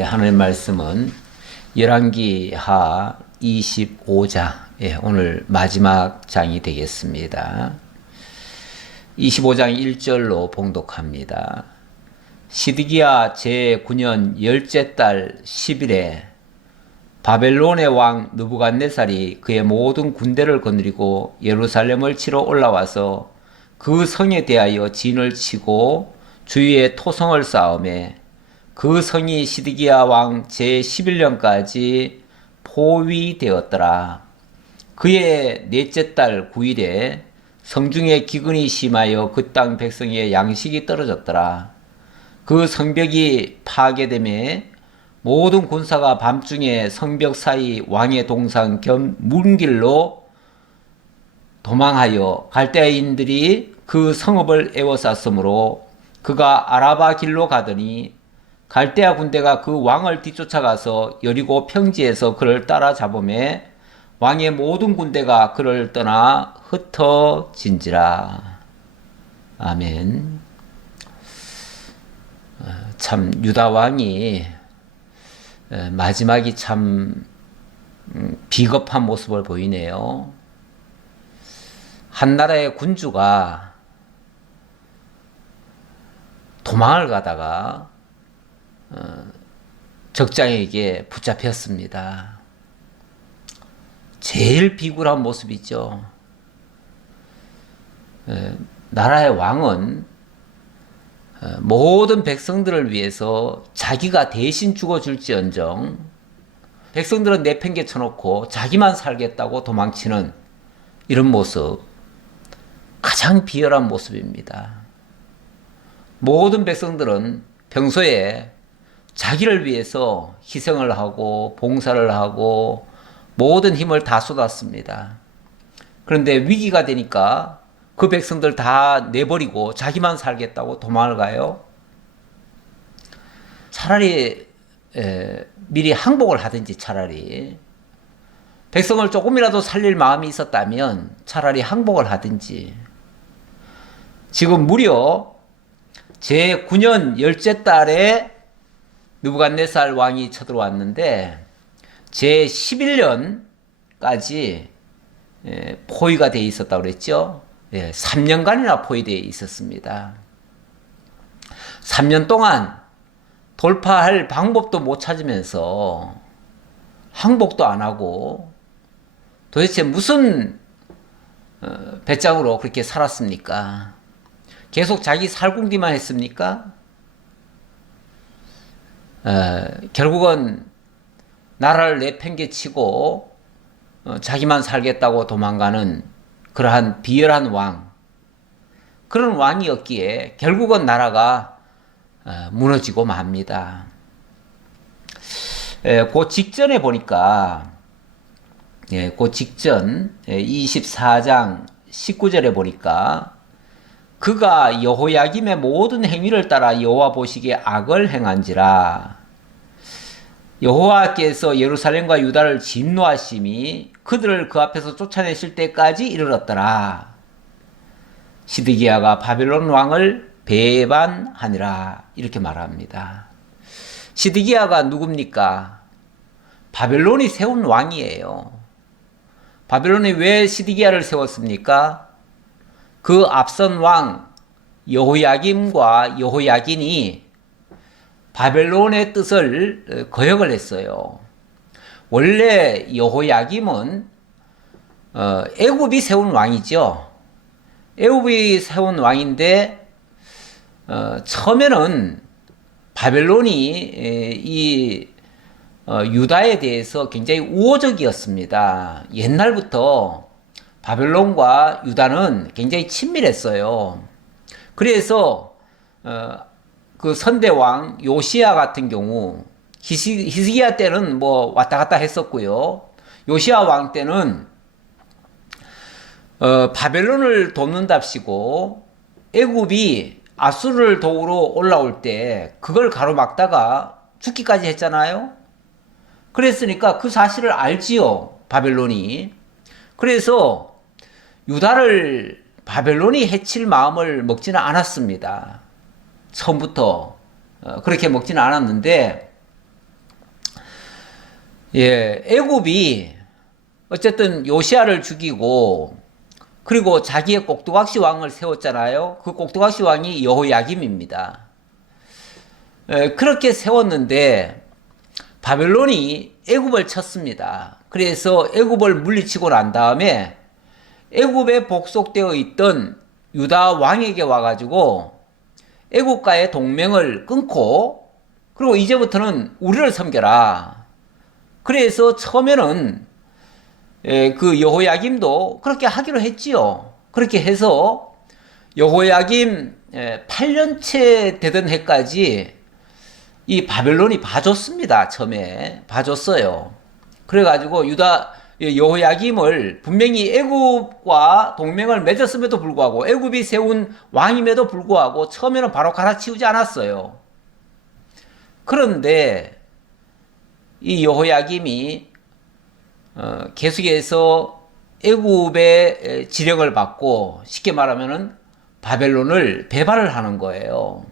하나님 말씀은 열왕기하 25장, 오늘 마지막 장이 되겠습니다. 25장 1절로 봉독합니다. 시드기야 제9년 열째 달 10일에 바벨론의 왕 느부갓네살이 그의 모든 군대를 거느리고 예루살렘을 치러 올라와서 그 성에 대하여 진을 치고 주위에 토성을 쌓음에 그 성이 시드기야 왕 제11년까지 포위되었더라. 그의 넷째 달 9일에 성중에 기근이 심하여 그 땅 백성의 양식이 떨어졌더라. 그 성벽이 파괴됨에 모든 군사가 밤중에 성벽 사이 왕의 동상 겸 문길로 도망하여 갈대아인들이 그 성읍을 에워쌌으므로 그가 아라바 길로 가더니 갈대아 군대가 그 왕을 뒤쫓아가서 여리고 평지에서 그를 따라잡음에 왕의 모든 군대가 그를 떠나 흩어진지라. 아멘. 참 유다 왕이 마지막이 참 비겁한 모습을 보이네요. 한 나라의 군주가 도망을 가다가 적장에게 붙잡혔습니다. 제일 비굴한 모습이죠. 나라의 왕은 모든 백성들을 위해서 자기가 대신 죽어줄지언정 백성들은 내팽개 쳐놓고 자기만 살겠다고 도망치는 이런 모습, 가장 비열한 모습입니다. 모든 백성들은 평소에 자기를 위해서 희생을 하고 봉사를 하고 모든 힘을 다 쏟았습니다. 그런데 위기가 되니까 그 백성들 다 내버리고 자기만 살겠다고 도망을 가요. 차라리 미리 항복을 하든지, 차라리 백성을 조금이라도 살릴 마음이 있었다면 차라리 항복을 하든지. 지금 무려 제9년 열째 달에 느부갓네살 왕이 쳐들어왔는데 제11년까지 포위가 되어 있었다고 그랬죠. 3년간이나 포위되어 있었습니다. 3년 동안 돌파할 방법도 못 찾으면서 항복도 안 하고 도대체 무슨 배짱으로 그렇게 살았습니까? 계속 자기 살궁디만 했습니까? 결국은 나라를 내팽개치고 자기만 살겠다고 도망가는 그러한 비열한 왕, 그런 왕이었기에 결국은 나라가 무너지고 맙니다. 그 직전에 보니까, 그 직전 24장 19절에 보니까 그가 여호야김의 모든 행위를 따라 여호와 보시기에 악을 행한지라. 여호와께서 예루살렘과 유다를 진노하심이 그들을 그 앞에서 쫓아내실 때까지 이르렀더라. 시드기야가 바벨론 왕을 배반하니라. 이렇게 말합니다. 시드기야가 누굽니까? 바벨론이 세운 왕이에요. 바벨론이 왜 시드기야를 세웠습니까? 그 앞선 왕 여호야김과 여호야긴이 바벨론의 뜻을 거역을 했어요. 원래 여호야김은 애굽이 세운 왕이죠. 애굽이 세운 왕인데 처음에는 바벨론이 이 유다에 대해서 굉장히 우호적이었습니다. 옛날부터 바벨론과 유다는 굉장히 친밀했어요. 그래서 그 선대왕 요시야 같은 경우, 히스기야 때는 뭐 왔다 갔다 했었고요. 요시야 왕 때는 바벨론을 돕는답시고 애굽이 아수르를 도우러 올라올 때 그걸 가로막다가 죽기까지 했잖아요. 그랬으니까 그 사실을 알지요, 바벨론이. 그래서 유다를 바벨론이 해칠 마음을 먹지는 않았습니다. 처음부터 그렇게 먹지는 않았는데 예, 애굽이 어쨌든 요시아를 죽이고 그리고 자기의 꼭두각시 왕을 세웠잖아요. 그 꼭두각시 왕이 여호야김입니다. 그렇게 세웠는데 바벨론이 애굽을 쳤습니다. 그래서 애굽을 물리치고 난 다음에 애굽에 복속되어 있던 유다 왕에게 와가지고 애굽과의 동맹을 끊고 그리고 이제부터는 우리를 섬겨라. 그래서 처음에는 그 여호야김도 그렇게 하기로 했지요. 그렇게 해서 여호야김 8년째 되던 해까지 이 바벨론이 봐줬습니다. 처음에 봐줬어요. 그래가지고 여호야김을 분명히 애굽과 동맹을 맺었음에도 불구하고 애굽이 세운 왕임에도 불구하고 처음에는 바로 갈아치우지 않았어요. 그런데 이 여호야김이 계속해서 애굽의 지령을 받고 쉽게 말하면은 바벨론을 배반을 하는 거예요.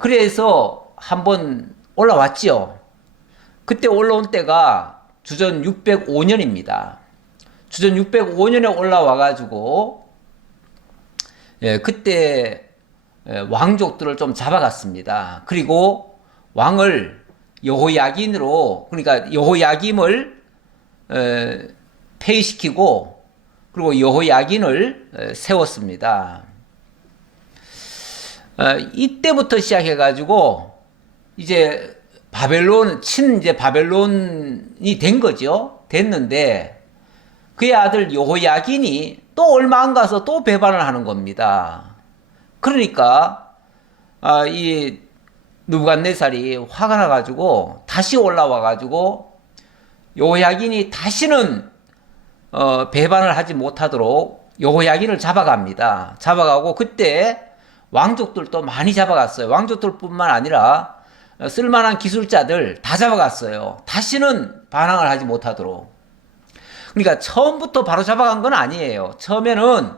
그래서 한번 올라왔죠. 그때 올라온 때가 주전 605년입니다. 주전 605년에 올라와가지고 그때 왕족들을 좀 잡아갔습니다. 그리고 왕을 여호야긴으로 그러니까 여호야김을 폐위시키고 그리고 여호야긴을 세웠습니다. 이때부터 시작해가지고 이제 이제 바벨론이 된 거죠. 됐는데 그의 아들 여호야긴이 또 얼마 안 가서 또 배반을 하는 겁니다. 그러니까 이 느부갓네살이 화가 나가지고 다시 올라와가지고 여호야긴이 다시는 배반을 하지 못하도록 여호야긴을 잡아갑니다. 잡아가고 그때 왕족들도 많이 잡아갔어요. 왕족들뿐만 아니라 쓸만한 기술자들 다 잡아갔어요. 다시는 반항을 하지 못하도록. 그러니까 처음부터 바로 잡아간 건 아니에요. 처음에는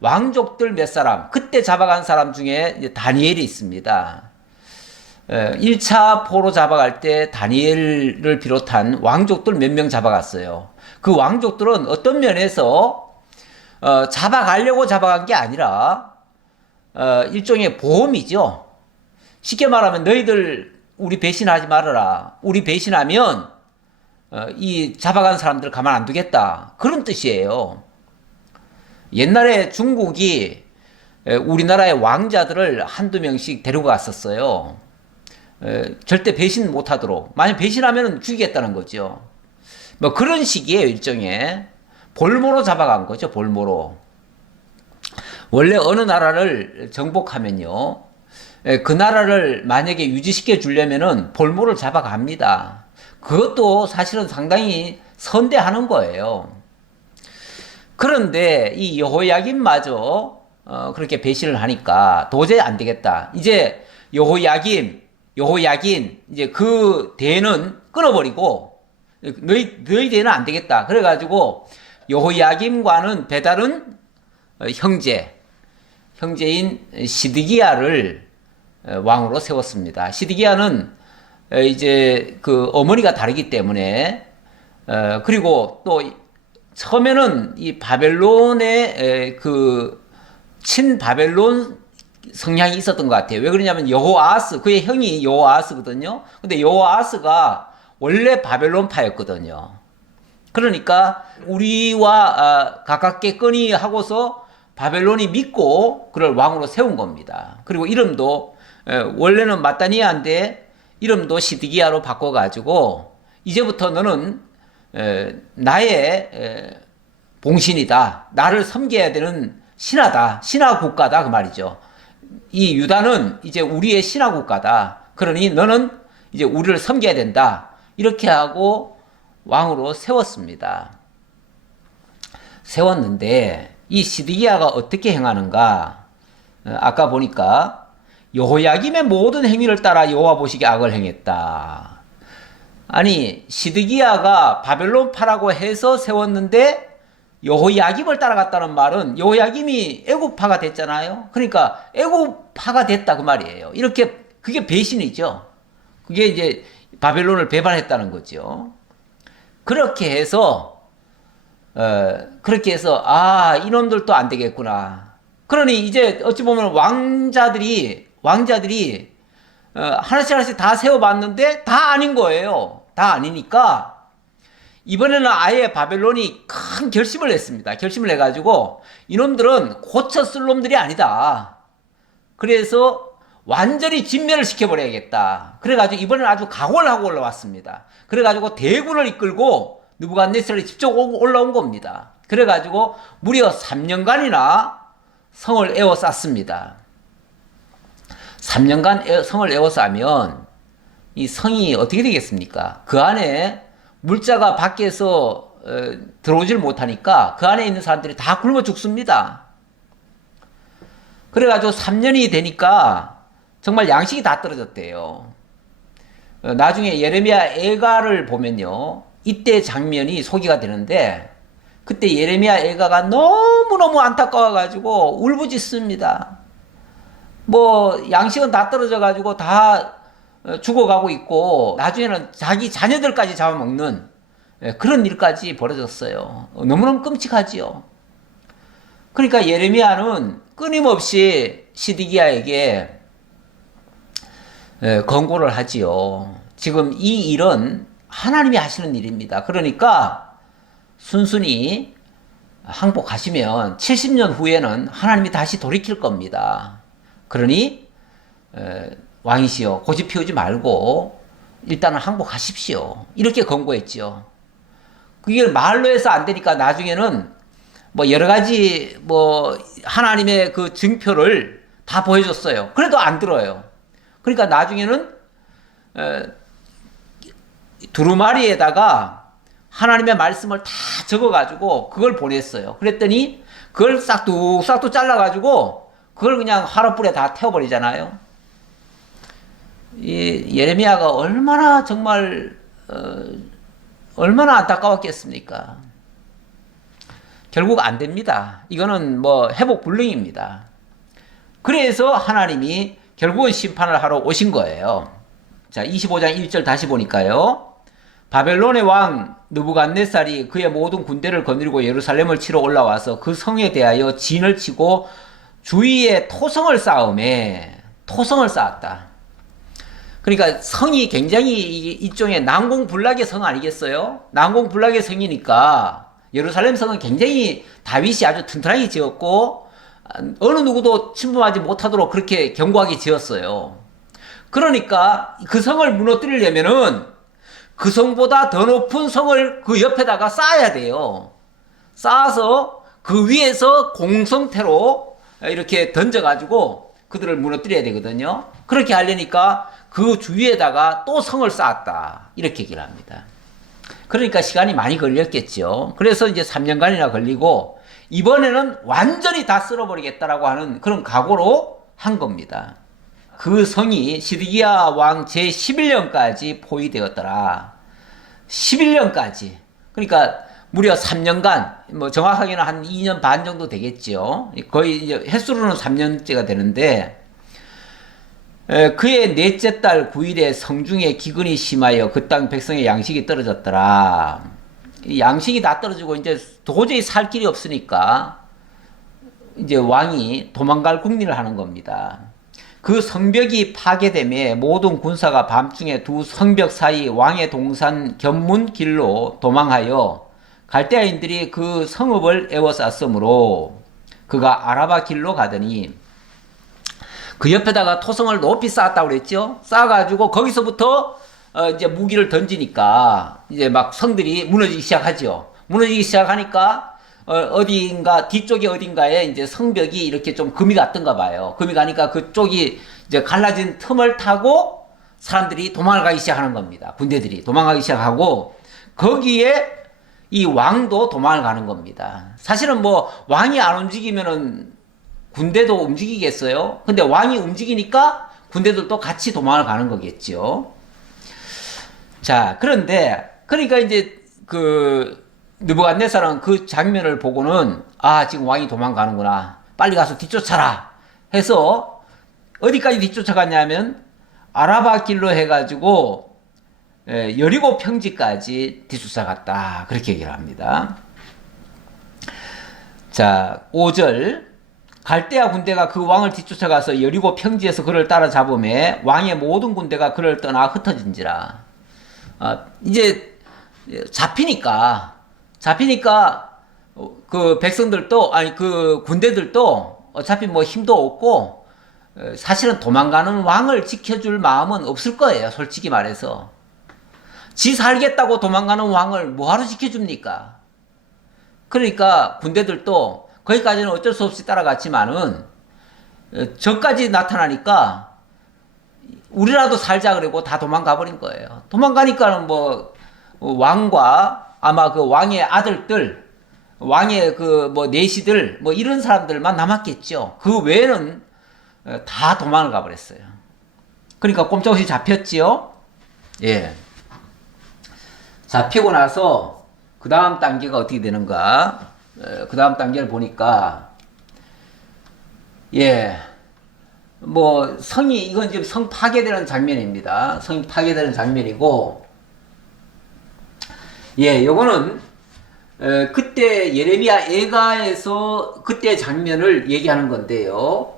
왕족들 몇 사람, 그때 잡아간 사람 중에 다니엘이 있습니다. 1차 포로 잡아갈 때 다니엘을 비롯한 왕족들 몇 명 잡아갔어요. 그 왕족들은 어떤 면에서 잡아가려고 잡아간 게 아니라 일종의 보험이죠. 쉽게 말하면 너희들 우리 배신하지 말아라. 우리 배신하면 이 잡아간 사람들 가만 안 두겠다. 그런 뜻이에요. 옛날에 중국이 우리나라의 왕자들을 한두 명씩 데리고 갔었어요. 절대 배신 못하도록. 만약 배신하면 죽이겠다는 거죠. 뭐 그런 식이에요. 일종의 볼모로 잡아간 거죠. 볼모로. 원래 어느 나라를 정복하면요, 그 나라를 만약에 유지시켜 주려면은 볼모를 잡아갑니다. 그것도 사실은 상당히 선대하는 거예요. 그런데 이 여호야김마저 그렇게 배신을 하니까 도저히 안 되겠다. 이제 여호야긴 이제 그 대는 끊어버리고 너희 대는 안 되겠다. 그래가지고 여호야김과는 배다른 형제인 시드기야를 왕으로 세웠습니다. 시드기야는 이제 그 어머니가 다르기 때문에 그리고 또 처음에는 이 바벨론의 그 친바벨론 성향이 있었던 것 같아요. 왜 그러냐면 여호아하스, 그의 형이 여호아하스거든요. 근데 여호아하스가 원래 바벨론파였거든요. 그러니까 우리와 가깝게거니 하고서 바벨론이 믿고 그를 왕으로 세운 겁니다. 그리고 이름도 원래는 마따니아인데 이름도 시드기야로 바꿔가지고 이제부터 너는 나의 봉신이다. 나를 섬겨야 되는 신하다. 신하 국가다 그 말이죠. 이 유다는 이제 우리의 신하 국가다. 그러니 너는 이제 우리를 섬겨야 된다. 이렇게 하고 왕으로 세웠습니다. 세웠는데 이 시드기야가 어떻게 행하는가? 아까 보니까 여호야김의 모든 행위를 따라 여호와 보시기에 악을 행했다. 아니 시드기야가 바벨론파라고 해서 세웠는데 여호야김을 따라갔다는 말은 여호야김이 애굽파가 됐잖아요. 그러니까 애굽파가 됐다 그 말이에요. 이렇게 그게 배신이죠. 그게 이제 바벨론을 배반했다는 거죠. 그렇게 해서 아, 이놈들도 안 되겠구나. 그러니 이제 어찌 보면 왕자들이 하나씩 하나씩 다 세워봤는데 다 아닌 거예요. 다 아니니까 이번에는 아예 바벨론이 큰 결심을 했습니다. 결심을 해가지고 이놈들은 고쳐 쓸 놈들이 아니다. 그래서 완전히 진멸을 시켜버려야겠다. 그래가지고 이번에는 아주 각오를 하고 올라왔습니다. 그래가지고 대군을 이끌고 느부갓네살이 직접 올라온 겁니다. 그래가지고 무려 3년간이나 성을 에워쌌습니다. 3년간 성을 에워싸면 이 성이 어떻게 되겠습니까? 그 안에 물자가 밖에서 들어오질 못하니까 그 안에 있는 사람들이 다 굶어 죽습니다. 그래가지고 3년이 되니까 정말 양식이 다 떨어졌대요. 나중에 예레미야 애가를 보면요, 이때 장면이 소개가 되는데 그때 예레미야 애가가 너무너무 안타까워가지고 울부짖습니다. 뭐 양식은 다 떨어져가지고 다 죽어가고 있고 나중에는 자기 자녀들까지 잡아먹는 그런 일까지 벌어졌어요. 너무너무 끔찍하지요. 그러니까 예레미야는 끊임없이 시드기야에게 권고를 하지요. 지금 이 일은 하나님이 하시는 일입니다. 그러니까 순순히 항복하시면 70년 후에는 하나님이 다시 돌이킬 겁니다. 그러니 왕이시여 고집 피우지 말고 일단은 항복하십시오. 이렇게 권고했죠. 그게 말로 해서 안 되니까 나중에는 뭐 여러 가지 뭐 하나님의 그 증표를 다 보여줬어요. 그래도 안 들어요. 그러니까 나중에는 두루마리에다가 하나님의 말씀을 다 적어가지고 그걸 보냈어요. 그랬더니 그걸 싹둑 잘라가지고 그걸 그냥 화롯불에 다 태워버리잖아요. 이 예레미야가 얼마나 정말 얼마나 안타까웠겠습니까? 결국 안 됩니다. 이거는 뭐 회복 불능입니다. 그래서 하나님이 결국은 심판을 하러 오신 거예요. 자, 25장 1절 다시 보니까요. 바벨론의 왕 느부갓네살이 그의 모든 군대를 거느리고 예루살렘을 치러 올라와서 그 성에 대하여 진을 치고 주위에 토성을 쌓았다. 그러니까 성이 굉장히 일종의 난공불락의 성 아니겠어요? 난공불락의 성이니까 예루살렘 성은 굉장히 다윗이 아주 튼튼하게 지었고 어느 누구도 침범하지 못하도록 그렇게 견고하게 지었어요. 그러니까 그 성을 무너뜨리려면은 그 성보다 더 높은 성을 그 옆에다가 쌓아야 돼요. 쌓아서 그 위에서 공성태로 이렇게 던져가지고 그들을 무너뜨려야 되거든요. 그렇게 하려니까 그 주위에다가 또 성을 쌓았다. 이렇게 얘기를 합니다. 그러니까 시간이 많이 걸렸겠죠. 그래서 이제 3년간이나 걸리고 이번에는 완전히 다 쓸어버리겠다라고 하는 그런 각오로 한 겁니다. 그 성이 시드기야 왕 제11년까지 포위되었더라. 11년까지. 그러니까 무려 3년간, 뭐 정확하게는 한 2년 반 정도 되겠죠. 거의 이제 횟수로는 3년째가 되는데, 그의 넷째 달 9일에 성중에 기근이 심하여 그 땅 백성의 양식이 떨어졌더라. 이 양식이 다 떨어지고 이제 도저히 살 길이 없으니까 이제 왕이 도망갈 궁리를 하는 겁니다. 그 성벽이 파괴됨에 모든 군사가 밤중에 두 성벽 사이 왕의 동산 견문 길로 도망하여 갈대아인들이 그 성읍을 에워쌌으므로 그가 아라바 길로 가더니 그 옆에다가 토성을 높이 쌓았다고 그랬죠. 쌓아가지고 거기서부터 이제 무기를 던지니까 이제 막 성들이 무너지기 시작하죠. 무너지기 시작하니까 어딘가 뒤쪽에 어딘가에 이제 성벽이 이렇게 좀 금이 갔던가 봐요. 금이 가니까 그쪽이 이제 갈라진 틈을 타고 사람들이 도망을 가기 시작하는 겁니다. 군대들이 도망가기 시작하고 거기에 이 왕도 도망을 가는 겁니다. 사실은 뭐 왕이 안 움직이면은 군대도 움직이겠어요? 근데 왕이 움직이니까 군대들도 같이 도망을 가는 거겠죠. 자, 그런데 그러니까 이제 느부갓네살은 그 장면을 보고는 지금 왕이 도망가는구나. 빨리 가서 뒤쫓아라. 해서 어디까지 뒤쫓아갔냐면 아라바 길로 해가지고 여리고 평지까지 뒤쫓아갔다. 그렇게 얘기를 합니다. 자, 5절. 갈대아 군대가 그 왕을 뒤쫓아가서 여리고 평지에서 그를 따라잡음에 왕의 모든 군대가 그를 떠나 흩어진지라. 이제 잡히니까 그 백성들도 아니 그 군대들도 어차피 뭐 힘도 없고 사실은 도망가는 왕을 지켜줄 마음은 없을 거예요. 솔직히 말해서. 지 살겠다고 도망가는 왕을 뭐하러 지켜줍니까? 그러니까 군대들도 거기까지는 어쩔 수 없이 따라갔지만은 저까지 나타나니까 우리라도 살자 그러고 다 도망가 버린 거예요. 도망가니까는 뭐 왕과 아마 그 왕의 아들들, 왕의 그 뭐 내시들 뭐 이런 사람들만 남았겠죠. 그 외에는 다 도망을 가버렸어요. 그러니까 꼼짝없이 잡혔지요. 예. 잡히고 나서 그 다음 단계가 어떻게 되는가? 그 다음 단계를 보니까 뭐 성이 이건 지금 성 파괴되는 장면입니다. 성이 파괴되는 장면이고 요거는 그때 예레미야 애가에서 그때 장면을 얘기하는 건데요.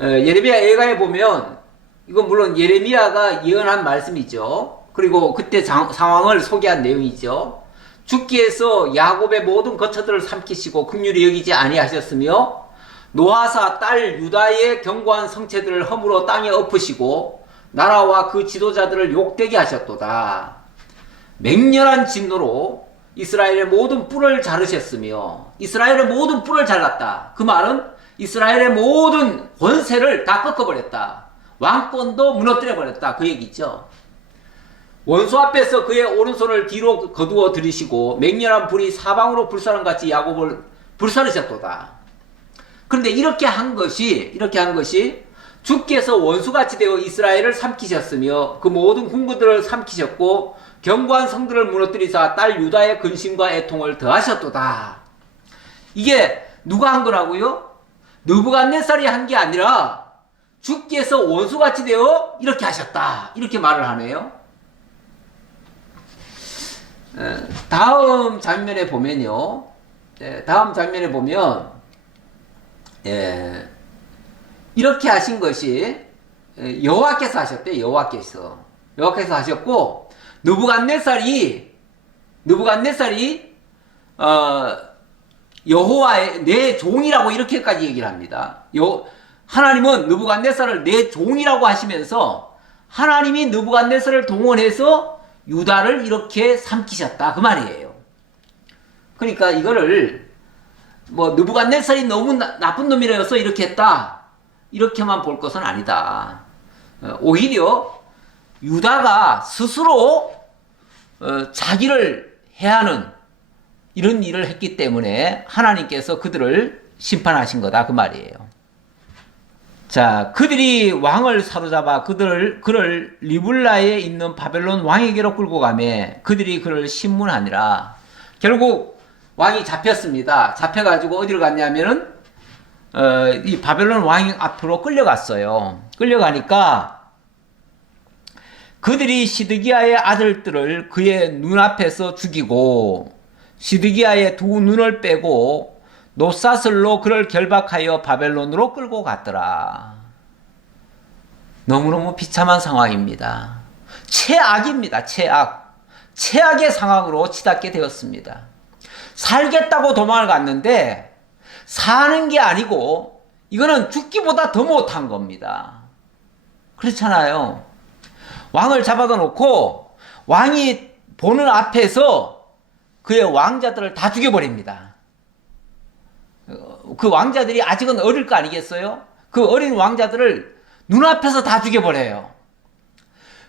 예레미야 애가에 보면 이건 물론 예레미야가 예언한 말씀이죠. 그리고 그때 상황을 소개한 내용이죠. 주께서 야곱의 모든 거처들을 삼키시고 긍휼히 여기지 아니하셨으며 노아사 딸 유다의 견고한 성체들을 허물어 땅에 엎으시고 나라와 그 지도자들을 욕되게 하셨도다. 맹렬한 진노로 이스라엘의 모든 뿔을 자르셨으며 이스라엘의 모든 뿔을 잘랐다. 그 말은 이스라엘의 모든 권세를 다 꺾어버렸다. 왕권도 무너뜨려버렸다. 그 얘기죠. 원수 앞에서 그의 오른손을 뒤로 거두어 들이시고 맹렬한 불이 사방으로 불사른 같이 야곱을 불사르셨도다. 그런데 이렇게 한 것이 주께서 원수같이 되어 이스라엘을 삼키셨으며 그 모든 군구들을 삼키셨고 견고한 성들을 무너뜨리사 딸 유다의 근심과 애통을 더하셨도다. 이게 누가 한 거라고요? 느부갓네살이 한 게 아니라 주께서 원수같이 되어 이렇게 하셨다. 이렇게 말을 하네요. 다음 장면에 보면요. 이렇게 하신 것이 여호와께서 하셨대요. 여호와께서 하셨고 느부갓네살이 여호와의 내 종이라고 이렇게까지 얘기를 합니다. 하나님은 느부갓네살을 내 종이라고 하시면서 하나님이 느부갓네살을 동원해서 유다를 이렇게 삼키셨다 그 말이에요. 그러니까 이거를 뭐 느부갓네살이 너무 나쁜 놈이라서 이렇게 했다 이렇게만 볼 것은 아니다. 오히려 유다가 스스로 자기를 해하는 이런 일을 했기 때문에 하나님께서 그들을 심판하신 거다 그 말이에요. 자, 그들이 왕을 사로잡아 그를 리블라에 있는 바벨론 왕에게로 끌고 가매 그들이 그를 신문하니라. 결국 왕이 잡혔습니다. 잡혀가지고 어디로 갔냐면은 이 바벨론 왕 앞으로 끌려갔어요. 끌려가니까 그들이 시드기야의 아들들을 그의 눈앞에서 죽이고 시드기야의 두 눈을 빼고 노사슬로 그를 결박하여 바벨론으로 끌고 갔더라. 너무너무 비참한 상황입니다. 최악입니다. 최악의 상황으로 치닫게 되었습니다. 살겠다고 도망을 갔는데 사는 게 아니고 이거는 죽기보다 더 못한 겁니다. 그렇잖아요. 왕을 잡아다 놓고 왕이 보는 앞에서 그의 왕자들을 다 죽여버립니다. 그 왕자들이 아직은 어릴 거 아니겠어요? 그 어린 왕자들을 눈앞에서 다 죽여버려요.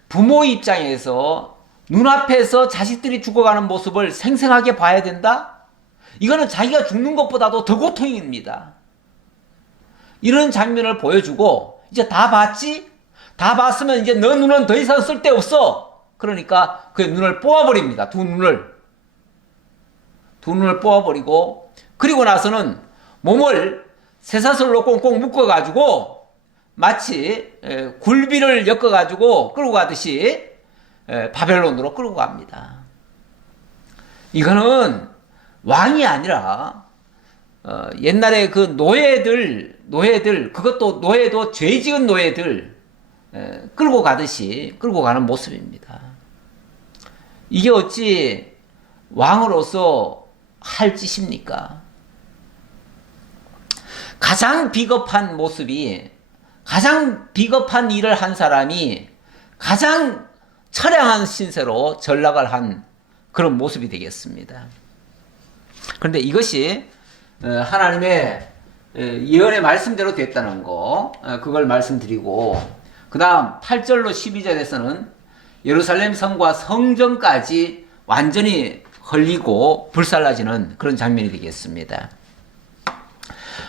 부모 입장에서 눈앞에서 자식들이 죽어가는 모습을 생생하게 봐야 된다? 이거는 자기가 죽는 것보다도 더 고통입니다. 이런 장면을 보여주고 이제 다 봤지? 다 봤으면 이제 너 눈은 더 이상 쓸데없어. 그러니까 그 눈을 뽑아버립니다. 두 눈을 뽑아버리고 그리고 나서는 몸을 쇠사슬로 꽁꽁 묶어가지고 마치 굴비를 엮어가지고 끌고 가듯이 바벨론으로 끌고 갑니다. 이거는 왕이 아니라 옛날에 그 노예들 그것도 노예도 죄 지은 노예들 끌고 가듯이 끌고 가는 모습입니다. 이게 어찌 왕으로서 할 짓입니까? 가장 비겁한 모습이, 가장 비겁한 일을 한 사람이 가장 처량한 신세로 전락을 한 그런 모습이 되겠습니다. 그런데 이것이 하나님의 예언의 말씀대로 됐다는 거, 그걸 말씀드리고, 그 다음 8절로 12절에서는 예루살렘 성과 성전까지 완전히 헐리고 불살라지는 그런 장면이 되겠습니다.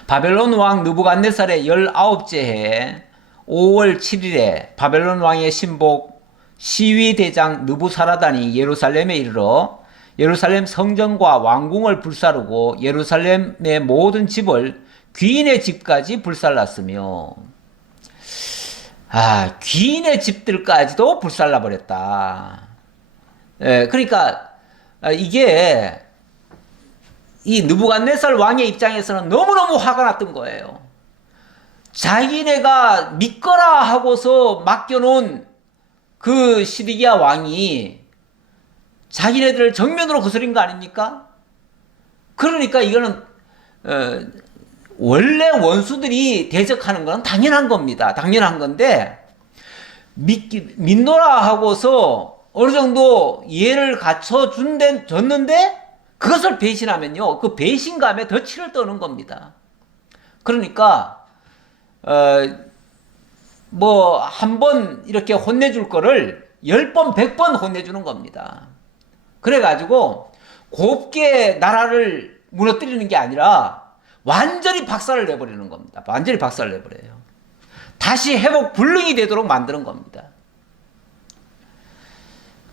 바벨론 왕 느부갓네살의 19째 해 5월 7일에 바벨론 왕의 신복 시위대장 느부사라단이 예루살렘에 이르러 예루살렘 성전과 왕궁을 불사르고 예루살렘의 모든 집을 귀인의 집까지 불살랐으며, 귀인의 집들까지도 불살라 버렸다. 그러니까 이게 이 느부갓네살 왕의 입장에서는 너무너무 화가 났던 거예요. 자기네가 믿거라 하고서 맡겨놓은 그 시드기야 왕이 자기네들을 정면으로 거스린 거 아닙니까? 그러니까 이거는 원래 원수들이 대적하는 건 당연한 겁니다. 당연한 건데 믿노라 하고서 어느 정도 이해를 줬는데 그것을 배신하면요, 그 배신감에 덫을 떠는 겁니다. 그러니까 한 번 이렇게 혼내줄 거를 10번 100번 혼내주는 겁니다. 그래가지고 곱게 나라를 무너뜨리는 게 아니라 완전히 박살을 내버리는 겁니다. 완전히 박살을 내버려요. 다시 회복 불능이 되도록 만드는 겁니다.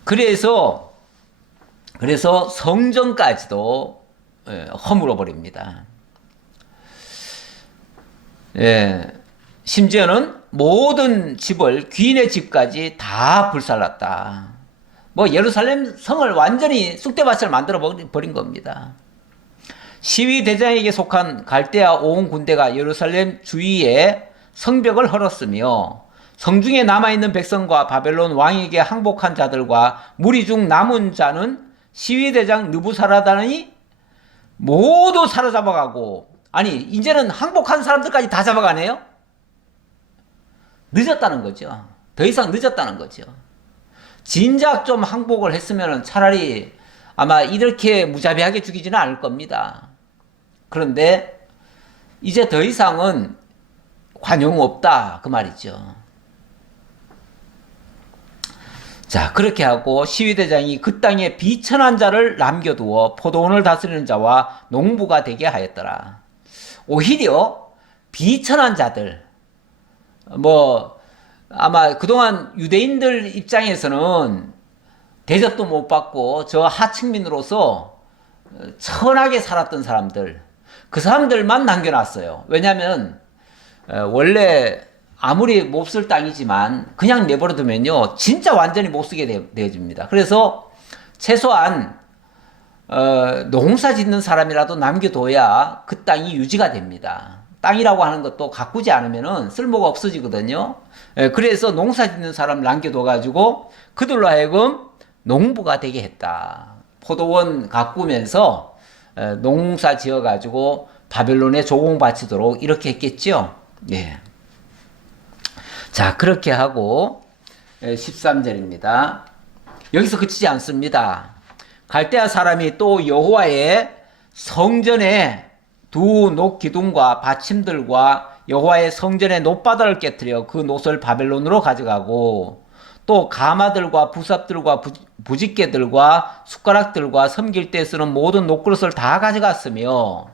그래서 성전까지도 허물어 버립니다. 심지어는 모든 집을, 귀인의 집까지 다 불살랐다. 예루살렘 성을 완전히 쑥대밭을 만들어 버린 겁니다. 시위 대장에게 속한 갈대아 온 군대가 예루살렘 주위에 성벽을 헐었으며 성중에 남아있는 백성과 바벨론 왕에게 항복한 자들과 무리 중 남은 자는 시위대장 느부사라단이 모두 사로잡아가고, 아니 이제는 항복한 사람들까지 다 잡아가네요. 늦었다는 거죠. 더 이상 늦었다는 거죠. 진작 좀 항복을 했으면 차라리 아마 이렇게 무자비하게 죽이지는 않을 겁니다. 그런데 이제 더 이상은 관용 없다 그 말이죠. 자, 그렇게 하고 시위대장이 그 땅에 비천한 자를 남겨두어 포도원을 다스리는 자와 농부가 되게 하였더라. 오히려 비천한 자들, 아마 그동안 유대인들 입장에서는 대접도 못 받고 저 하층민으로서 천하게 살았던 사람들, 그 사람들만 남겨놨어요. 왜냐하면 원래 아무리 몹쓸 땅이지만 그냥 내버려두면요 진짜 완전히 못쓰게 되어집니다. 그래서 최소한 농사 짓는 사람이라도 남겨둬야 그 땅이 유지가 됩니다. 땅이라고 하는 것도 가꾸지 않으면 쓸모가 없어지거든요. 그래서 농사 짓는 사람을 남겨둬가지고 그들로 하여금 농부가 되게 했다. 포도원 가꾸면서 농사 지어가지고 바벨론에 조공 바치도록 이렇게 했겠죠. 예. 자, 그렇게 하고 13절입니다. 여기서 그치지 않습니다. 갈대아 사람이 또 여호와의 성전에 두 녹기둥과 받침들과 여호와의 성전의 놋바다를 깨뜨려 그 놋을 바벨론으로 가져가고, 또 가마들과 부삽들과 부집개들과 숟가락들과 섬길 때 쓰는 모든 놋그릇을 다 가져갔으며,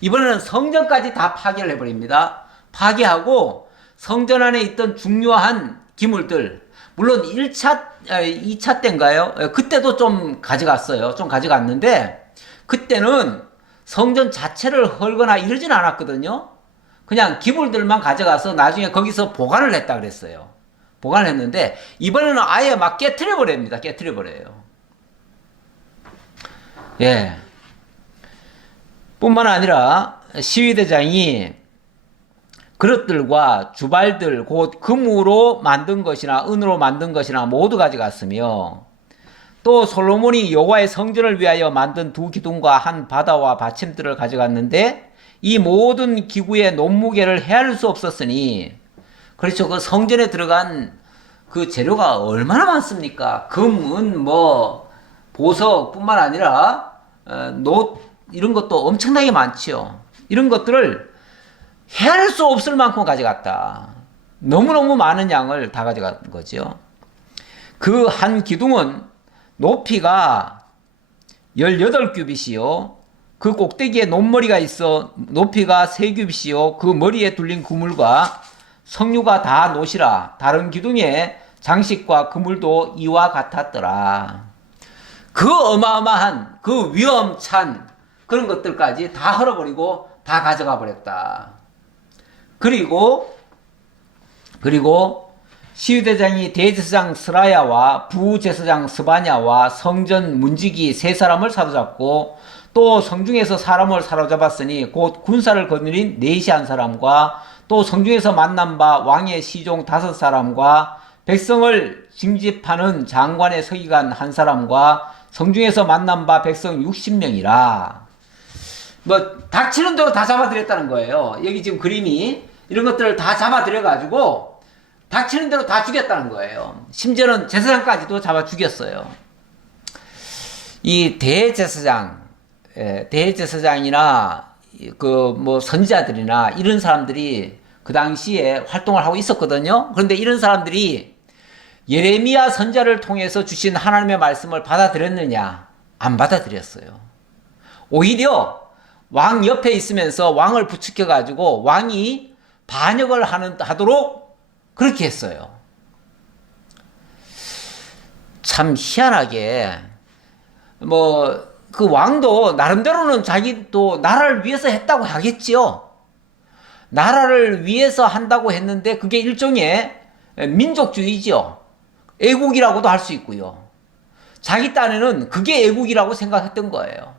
이번에는 성전까지 다 파괴를 해버립니다. 파괴하고 성전 안에 있던 중요한 기물들, 물론 2차 때인가요? 그때도 좀 가져갔어요. 좀 가져갔는데 그때는 성전 자체를 헐거나 이러진 않았거든요. 그냥 기물들만 가져가서 나중에 거기서 보관을 했다 그랬어요. 보관했는데 이번에는 아예 막 깨트려 버립니다. 깨트려 버려요. 예. 뿐만 아니라 시위대장이 그릇들과 주발들, 곧 금으로 만든 것이나 은으로 만든 것이나 모두 가져갔으며, 또 솔로몬이 여호와의 성전을 위하여 만든 두 기둥과 한 바다와 받침들을 가져갔는데 이 모든 기구의 논무게를 헤아릴 수 없었으니, 그렇죠. 그 성전에 들어간 그 재료가 얼마나 많습니까? 금, 은, 뭐 보석뿐만 아니라 놋 이런 것도 엄청나게 많지요. 이런 것들을 헤아릴 수 없을 만큼 가져갔다. 너무너무 많은 양을 다 가져간 거죠. 그 한 기둥은 높이가 18규빗이요. 그 꼭대기에 논머리가 있어 높이가 3규빗이요. 그 머리에 둘린 그물과 석류가 다 놋이라. 다른 기둥의 장식과 그물도 이와 같았더라. 그 어마어마한 그 위험찬 그런 것들까지 다 헐어버리고 다 가져가 버렸다. 그리고 시위대장이 대제사장 스라야와 부제사장 스바냐와 성전 문지기 세 사람을 사로잡고 또 성중에서 사람을 사로잡았으니 곧 군사를 거느린 네시 한 사람과 또 성중에서 만난 바 왕의 시종 5사람과 백성을 징집하는 장관의 서기관 한 사람과 성중에서 만난 바 백성 60명이라. 뭐 닥치는 대로 다 잡아들였다는 거예요. 여기 지금 그림이 이런 것들을 다 잡아들여가지고 닥치는 대로 다 죽였다는 거예요. 심지어는 제사장까지도 잡아 죽였어요. 이 대제사장이나 그 뭐 선지자들이나 이런 사람들이 그 당시에 활동을 하고 있었거든요. 그런데 이런 사람들이 예레미야 선지자를 통해서 주신 하나님의 말씀을 받아들였느냐? 안 받아들였어요. 오히려 왕 옆에 있으면서 왕을 부추겨 가지고 왕이 반역을 하도록 그렇게 했어요. 참 희한하게 뭐 그 왕도 나름대로는 자기도 나라를 위해서 했다고 하겠지요. 나라를 위해서 한다고 했는데 그게 일종의 민족주의죠. 애국이라고도 할 수 있고요. 자기 딴에는 그게 애국이라고 생각했던 거예요.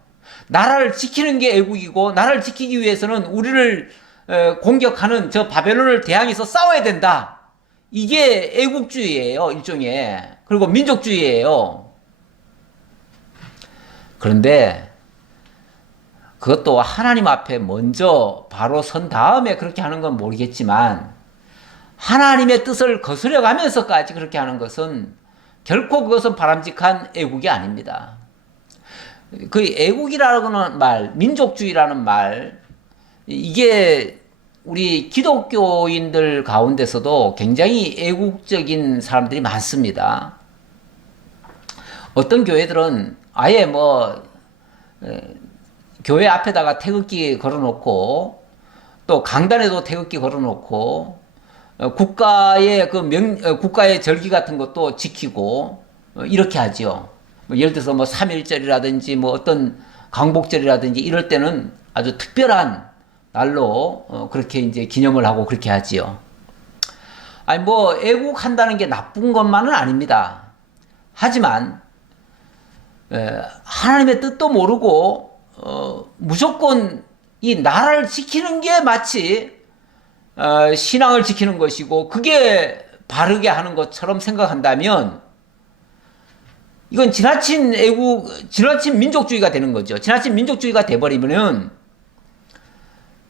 나라를 지키는 게 애국이고 나라를 지키기 위해서는 우리를 공격하는 저 바벨론을 대항해서 싸워야 된다. 이게 애국주의예요. 일종의. 그리고 민족주의예요. 그런데 그것도 하나님 앞에 먼저 바로 선 다음에 그렇게 하는 건 모르겠지만 하나님의 뜻을 거스려 가면서까지 그렇게 하는 것은 결코 그것은 바람직한 애국이 아닙니다. 그 애국이라는 말, 민족주의라는 말, 이게 우리 기독교인들 가운데서도 굉장히 애국적인 사람들이 많습니다. 어떤 교회들은 아예 교회 앞에다가 태극기 걸어놓고 또 강단에도 태극기 걸어놓고 국가의 국가의 절기 같은 것도 지키고 이렇게 하죠. 예를 들어서 3.1절이라든지 어떤 광복절이라든지 이럴 때는 아주 특별한 날로 그렇게 이제 기념을 하고 그렇게 하지요. 아니 애국한다는 게 나쁜 것만은 아닙니다. 하지만 하나님의 뜻도 모르고 무조건 이 나라를 지키는 게 마치 신앙을 지키는 것이고 그게 바르게 하는 것처럼 생각한다면 이건 지나친 민족주의가 되는 거죠. 지나친 민족주의가 돼버리면은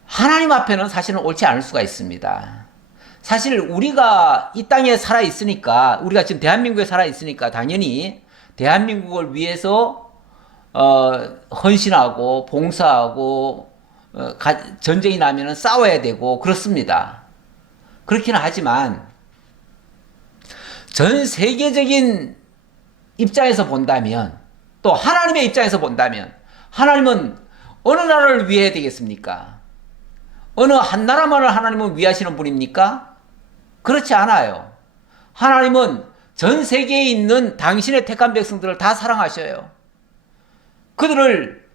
하나님 앞에는 사실은 옳지 않을 수가 있습니다. 사실 우리가 이 땅에 살아 있으니까, 우리가 지금 대한민국에 살아 있으니까 당연히 대한민국을 위해서 헌신하고 봉사하고 전쟁이 나면은 싸워야 되고 그렇습니다. 그렇기는 하지만 전 세계적인 입장에서 본다면, 또 하나님의 입장에서 본다면 하나님은 어느 나라를 위해야 되겠습니까? 어느 한 나라만을 하나님은 위하시는 분입니까? 그렇지 않아요. 하나님은 전 세계에 있는 당신의 택한 백성들을 다 사랑하셔요. 그들을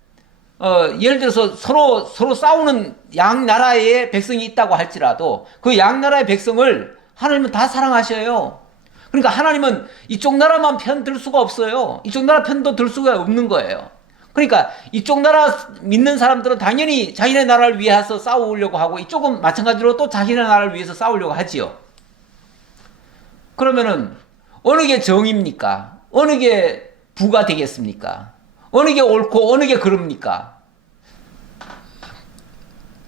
예를 들어서 서로 싸우는 양 나라의 백성이 있다고 할지라도 그 양 나라의 백성을 하나님은 다 사랑하셔요. 그러니까 하나님은 이쪽 나라만 편 들 수가 없어요. 이쪽 나라 편도 들 수가 없는 거예요. 그러니까 이쪽 나라 믿는 사람들은 당연히 자기네 나라를 위해서 싸우려고 하고, 이쪽은 마찬가지로 또 자기네 나라를 위해서 싸우려고 하지요. 그러면은 어느 게 정입니까? 어느 게 부가 되겠습니까? 어느 게 옳고 어느 게 그릅니까?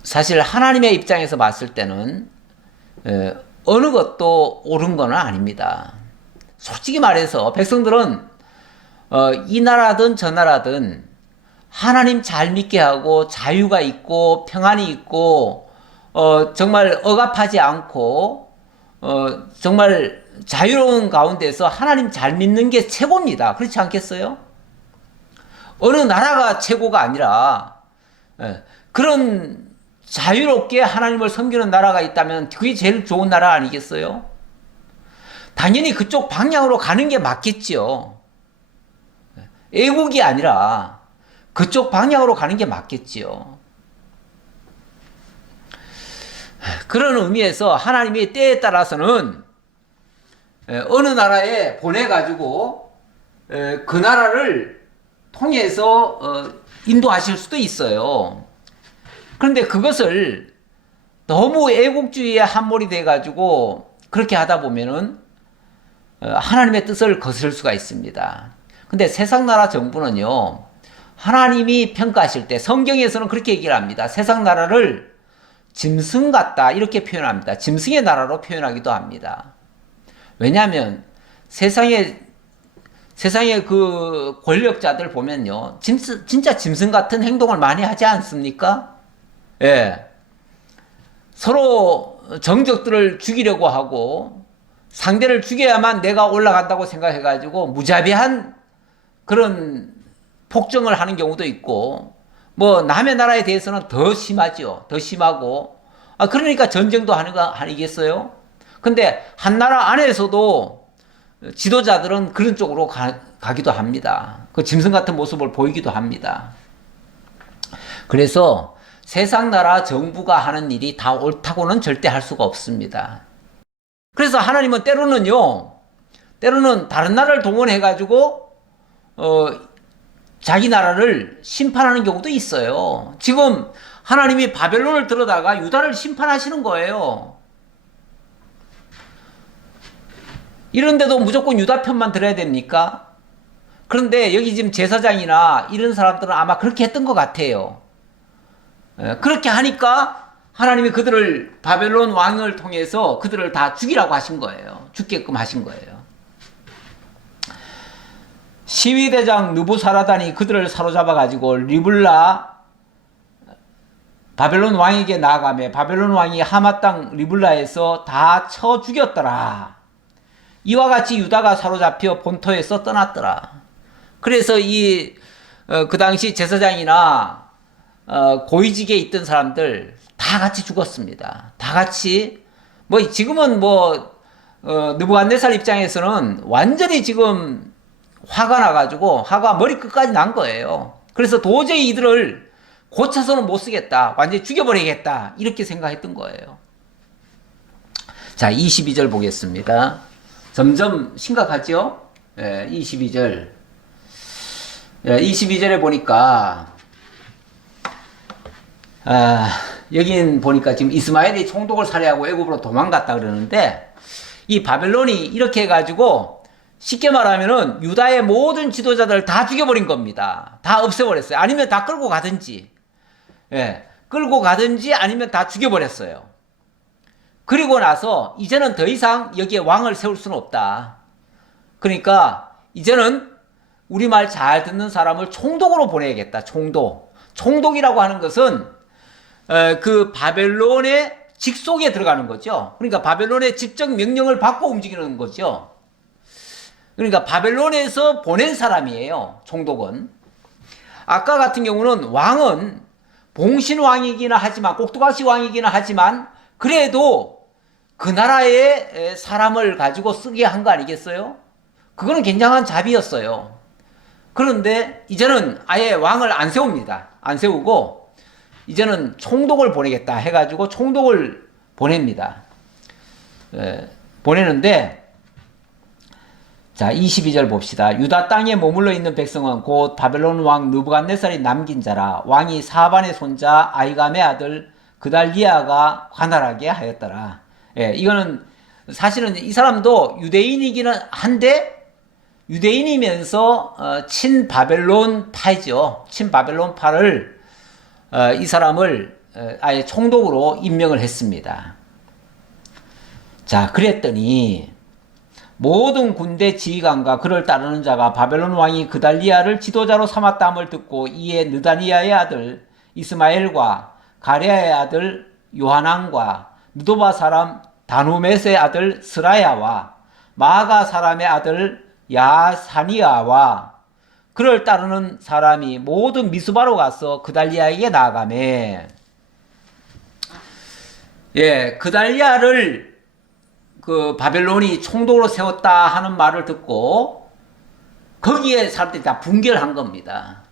사실 하나님의 입장에서 봤을 때는 어느 것도 옳은 건 아닙니다. 솔직히 말해서 백성들은 이 나라든 저 나라든 하나님 잘 믿게 하고 자유가 있고 평안이 있고 정말 억압하지 않고 정말 자유로운 가운데서 하나님 잘 믿는 게 최고입니다. 그렇지 않겠어요? 어느 나라가 최고가 아니라 그런 자유롭게 하나님을 섬기는 나라가 있다면 그게 제일 좋은 나라 아니겠어요? 당연히 그쪽 방향으로 가는 게 맞겠지요. 애국이 아니라 그쪽 방향으로 가는 게 맞겠지요. 그런 의미에서 하나님이 때에 따라서는 어느 나라에 보내가지고 그 나라를 통해서 인도하실 수도 있어요. 그런데 그것을 너무 애국주의에 함몰이 돼가지고 그렇게 하다 보면은 하나님의 뜻을 거스를 수가 있습니다. 근데 세상 나라 정부는요, 하나님이 평가하실 때 성경에서는 그렇게 얘기를 합니다. 세상 나라를 짐승 같다 이렇게 표현합니다. 짐승의 나라로 표현하기도 합니다. 왜냐하면 세상의 그 권력자들 보면요, 진짜 짐승 같은 행동을 많이 하지 않습니까? 예. 서로 정적들을 죽이려고 하고 상대를 죽여야만 내가 올라간다고 생각해가지고 무자비한 그런 폭정을 하는 경우도 있고, 뭐 남의 나라에 대해서는 더 심하죠. 더 심하고. 그러니까 전쟁도 하는 거 아니겠어요? 근데 한 나라 안에서도 지도자들은 그런 쪽으로 가기도 합니다. 그 짐승 같은 모습을 보이기도 합니다. 그래서 세상 나라 정부가 하는 일이 다 옳다고는 절대 할 수가 없습니다. 그래서 하나님은 때로는 다른 나라를 동원해가지고 자기 나라를 심판하는 경우도 있어요. 지금 하나님이 바벨론을 들어다가 유다를 심판하시는 거예요. 이런데도 무조건 유다 편만 들어야 됩니까? 그런데 여기 지금 제사장이나 이런 사람들은 아마 그렇게 했던 것 같아요. 그렇게 하니까 하나님이 그들을 바벨론 왕을 통해서 그들을 다 죽이라고 하신 거예요. 죽게끔 하신 거예요. 시위대장 느부사라단이 그들을 사로잡아 가지고 리블라 바벨론 왕에게 나아가며 바벨론 왕이 하마 땅 리블라에서 다 쳐 죽였더라. 이와 같이 유다가 사로잡혀 본토에서 떠났더라. 그래서 그 당시 제사장이나 고위직에 있던 사람들 다 같이 죽었습니다. 다 같이. 지금은 느부갓네살 입장에서는 완전히 지금 화가 나가지고 화가 머리끝까지 난 거예요. 그래서 도저히 이들을 고쳐서는 못 쓰겠다, 완전히 죽여버리겠다, 이렇게 생각했던 거예요. 자, 22절 보겠습니다. 점점 심각하죠? 22절. 22절에 보니까 여긴 보니까 지금 이스마엘이 총독을 살해하고 애굽으로 도망갔다 그러는데, 이 바벨론이 이렇게 해가지고 쉽게 말하면은 유다의 모든 지도자들 다 죽여버린 겁니다. 다 없애버렸어요. 아니면 다 끌고 가든지, 끌고 가든지 아니면 다 죽여버렸어요. 그리고 나서 이제는 더 이상 여기에 왕을 세울 수는 없다. 그러니까 이제는 우리 말 잘 듣는 사람을 총독으로 보내야겠다. 총독이라고 하는 것은 그 바벨론의 직속에 들어가는 거죠. 그러니까 바벨론의 직접 명령을 받고 움직이는 거죠. 그러니까 바벨론에서 보낸 사람이에요, 총독은. 아까 같은 경우는 왕은 봉신왕이기나 하지만, 꼭두각시 왕이기나 하지만, 그래도 그 나라의 사람을 가지고 쓰게 한 거 아니겠어요? 그거는 굉장한 자비였어요. 그런데 이제는 아예 왕을 안 세웁니다. 안 세우고 이제는 총독을 보내겠다 해가지고 총독을 보냅니다. 보내는데 자, 22절 봅시다. 유다 땅에 머물러 있는 백성은 곧 바벨론 왕 느부갓네살이 남긴 자라. 왕이 사반의 손자 아이감의 아들 그달리아가 관할하게 하였더라. 예, 이거는 사실은 이 사람도 유대인이기는 한데 유대인이면서 친바벨론 파이죠. 친바벨론 파를 이 사람을 아예 총독으로 임명을 했습니다. 자, 그랬더니 모든 군대 지휘관과 그를 따르는 자가 바벨론 왕이 그달리아를 지도자로 삼았다함을 듣고 이에 느다니아의 아들 이스마엘과 가랴의 아들 요하난과 느도바 사람 다누메스의 아들 스라야와 마가 사람의 아들 야사니아와 그를 따르는 사람이 모두 미스바로 가서 그달리아에게 나아가매. 예, 그달리아를 그 바벨론이 총독으로 세웠다 하는 말을 듣고 거기에 사람들이 다 붕괴를 한 겁니다.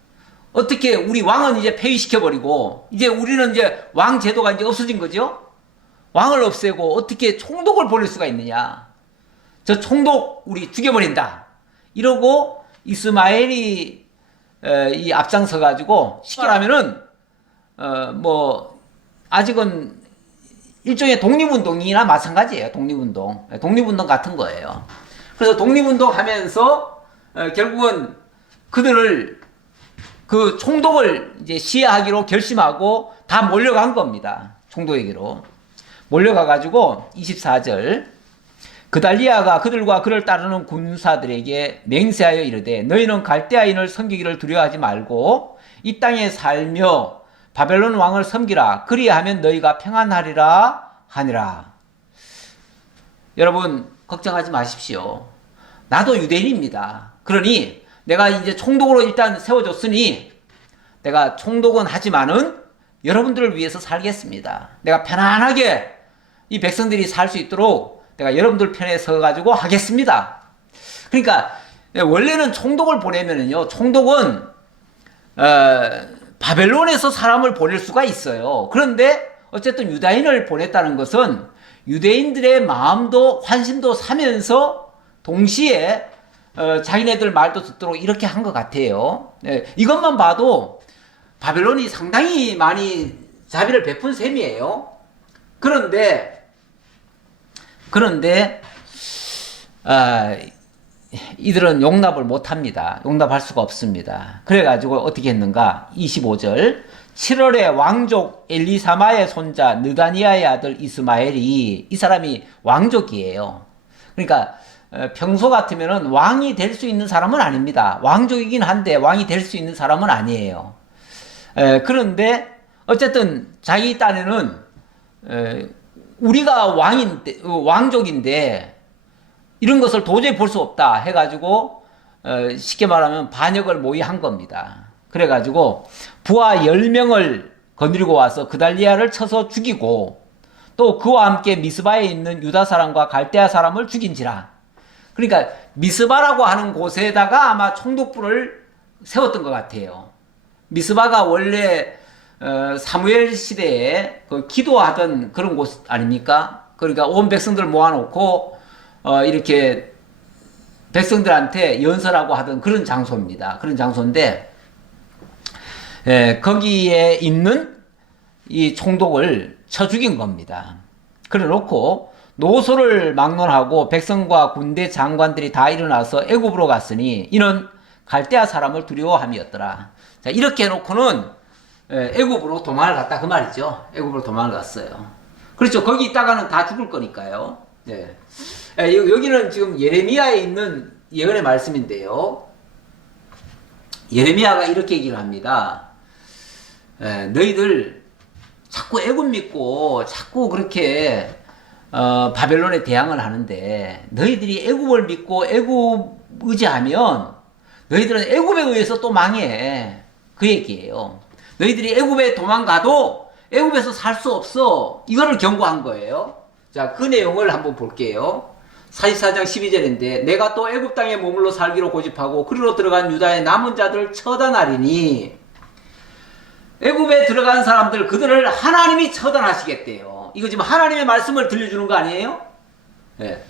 어떻게 우리 왕은 이제 폐위시켜버리고 이제 우리는 이제 왕 제도가 이제 없어진 거죠? 왕을 없애고 어떻게 총독을 보낼 수가 있느냐? 저 총독 우리 죽여버린다. 이러고 이스마엘이 이 앞장서 가지고 쉽게 말하면은 뭐 아직은 일종의 독립운동이나 마찬가지예요. 독립운동 같은 거예요. 그래서 독립운동 하면서 결국은 그들을 그 총독을 이제 시해하기로 결심하고 다 몰려간 겁니다. 총독에게로 몰려가 가지고 24절 그달리아가 그들과 그를 따르는 군사들에게 맹세하여 이르되 너희는 갈대아인을 섬기기를 두려워하지 말고 이 땅에 살며 바벨론 왕을 섬기라. 그리하면 너희가 평안하리라 하니라. 여러분 걱정하지 마십시오. 나도 유대인입니다. 그러니 내가 이제 총독으로 일단 세워줬으니 내가 총독은 하지만은 여러분들을 위해서 살겠습니다. 내가 편안하게 이 백성들이 살 수 있도록 내가 여러분들 편에 서가지고 하겠습니다. 그러니까 원래는 총독을 보내면은요, 총독은 바벨론에서 사람을 보낼 수가 있어요. 그런데 어쨌든 유다인을 보냈다는 것은 유대인들의 마음도 환심도 사면서 동시에 자기네들 말도 듣도록 이렇게 한 것 같아요. 이것만 봐도 바벨론이 상당히 많이 자비를 베푼 셈이에요. 그런데 이들은 용납을 못합니다. 용납할 수가 없습니다. 그래가지고 어떻게 했는가? 25절 7월에 왕족 엘리사마의 손자 느다니아의 아들 이스마엘이 이 사람이 왕족이에요. 그러니까 평소 같으면은 왕이 될 수 있는 사람은 아닙니다. 왕족이긴 한데 왕이 될 수 있는 사람은 아니에요. 그런데 어쨌든 자기 딴에는 우리가 왕족인데 이런 것을 도저히 볼 수 없다 해가지고 쉽게 말하면 반역을 모의한 겁니다. 그래가지고 부하 10명을 거느리고 와서 그달리아를 쳐서 죽이고 또 그와 함께 미스바에 있는 유다 사람과 갈대아 사람을 죽인지라. 그러니까 미스바라고 하는 곳에다가 아마 총독부를 세웠던 것 같아요. 미스바가 원래 사무엘 시대에 그 기도하던 그런 곳 아닙니까? 그러니까 온 백성들 모아놓고 이렇게 백성들한테 연설하고 하던 그런 장소입니다. 그런 장소인데 거기에 있는 이 총독을 쳐 죽인 겁니다. 그래 놓고 노소를 막론하고 백성과 군대 장관들이 다 일어나서 애굽으로 갔으니 이는 갈대아 사람을 두려워함이었더라. 자, 이렇게 해놓고는 애굽으로 도망을 갔다 그 말이죠. 애굽으로 도망을 갔어요. 그렇죠. 거기 있다가는 다 죽을 거니까요. 네. 여기는 지금 예레미야에 있는 예언의 말씀인데요. 예레미야가 이렇게 얘기를 합니다. 너희들 자꾸 애굽 믿고 자꾸 그렇게 바벨론에 대항을 하는데 너희들이 애굽을 믿고 애굽 의지하면 너희들은 애굽에 의해서 또 망해. 그 얘기예요. 너희들이 애굽에 도망가도 애굽에서 살 수 없어. 이거를 경고한 거예요. 자, 그 내용을 한번 볼게요. 44장 12절인데 내가 또 애굽 땅에 머물러 살기로 고집하고 그리로 들어간 유다의 남은 자들을 처단하리니 애굽에 들어간 사람들 그들을 하나님이 처단하시겠대요. 이거 지금 하나님의 말씀을 들려주는 거 아니에요? 네.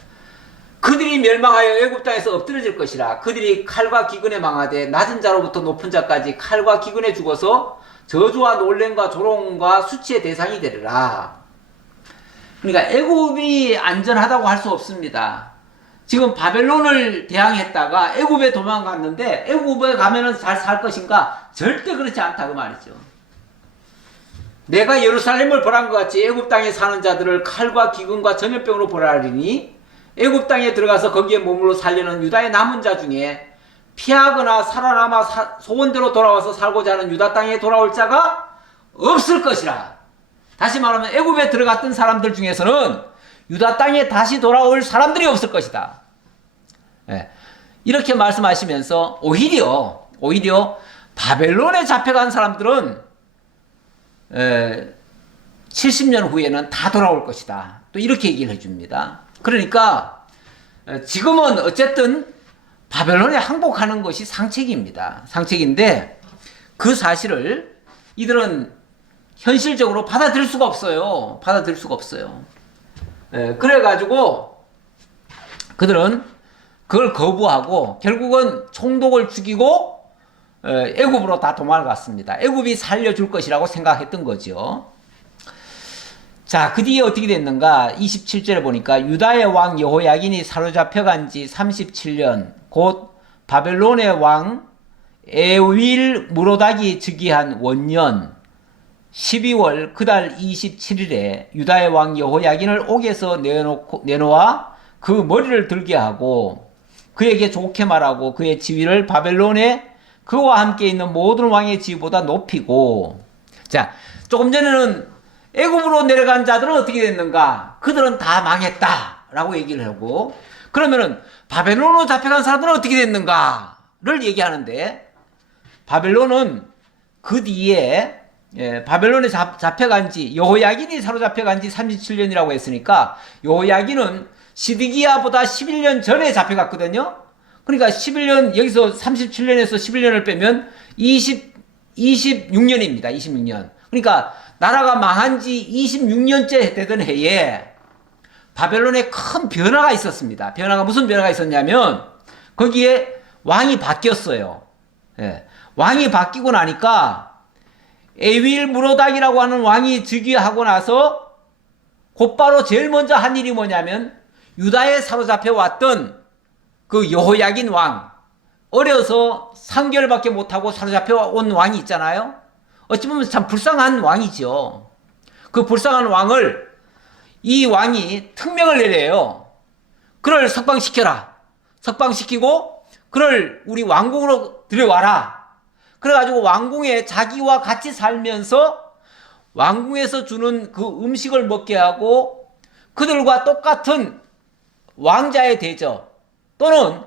그들이 멸망하여 애굽 땅에서 엎드러질 것이라. 그들이 칼과 기근에 망하되 낮은 자로부터 높은 자까지 칼과 기근에 죽어서 저주와 놀램과 조롱과 수치의 대상이 되리라. 그러니까 애굽이 안전하다고 할 수 없습니다. 지금 바벨론을 대항했다가 애굽에 도망갔는데 애굽에 가면은 잘 살 것인가? 절대 그렇지 않다 그 말이죠. 내가 예루살렘을 벌한 것 같이 애굽 땅에 사는 자들을 칼과 기근과 전염병으로 벌하리니 애굽 땅에 들어가서 거기에 몸으로 살려는 유다의 남은 자 중에 피하거나 살아남아 소원대로 돌아와서 살고자 하는 유다 땅에 돌아올 자가 없을 것이라. 다시 말하면 애굽에 들어갔던 사람들 중에서는 유다 땅에 다시 돌아올 사람들이 없을 것이다. 예. 이렇게 말씀하시면서 오히려 바벨론에 잡혀간 사람들은 70년 후에는 다 돌아올 것이다. 또 이렇게 얘기를 해줍니다. 그러니까 지금은 어쨌든 바벨론에 항복하는 것이 상책입니다. 상책인데 그 사실을 이들은 현실적으로 받아들일 수가 없어요. 받아들일 수가 없어요. 그래가지고 그들은 그걸 거부하고 결국은 총독을 죽이고 애굽으로 다 도망갔습니다. 애굽이 살려줄 것이라고 생각했던 거죠. 자, 그 뒤에 어떻게 됐는가? 27절에 보니까 유다의 왕 여호야긴이 사로잡혀간 지 37년 곧 바벨론의 왕 에윌 무로닥이 즉위한 원년 12월 그달 27일에 유다의 왕 여호야긴을 옥에서 내놓아 그 머리를 들게 하고 그에게 좋게 말하고 그의 지위를 바벨론에 그와 함께 있는 모든 왕의 지위보다 높이고. 자, 조금 전에는 애굽으로 내려간 자들은 어떻게 됐는가? 그들은 다 망했다라고 얘기를 하고, 그러면은 바벨론으로 잡혀간 사람들은 어떻게 됐는가를 얘기하는데, 바벨론은 그 뒤에 바벨론에 잡혀간 지 여호야긴이 사로잡혀간 지 37년이라고 했으니까 여호야긴은 시드기야보다 11년 전에 잡혀갔거든요. 그러니까 11년, 여기서 37년에서 11년을 빼면 26년입니다. 26년. 그러니까 나라가 망한 지 26년째 되던 해에 바벨론에 큰 변화가 있었습니다. 변화가 무슨 변화가 있었냐면 거기에 왕이 바뀌었어요. 예. 왕이 바뀌고 나니까 에윌 무로닥이라고 하는 왕이 즉위하고 나서 곧바로 제일 먼저 한 일이 뭐냐면 유다에 사로잡혀 왔던 그 여호야긴 왕, 어려서 3개월밖에 못하고 사로잡혀 온 왕이 있잖아요. 어찌 보면 참 불쌍한 왕이죠. 그 불쌍한 왕을 이 왕이 특명을 내려요. 그를 석방시켜라. 석방시키고 그를 우리 왕궁으로 들여와라. 그래가지고 왕궁에 자기와 같이 살면서 왕궁에서 주는 그 음식을 먹게 하고 그들과 똑같은 왕자의 대접 또는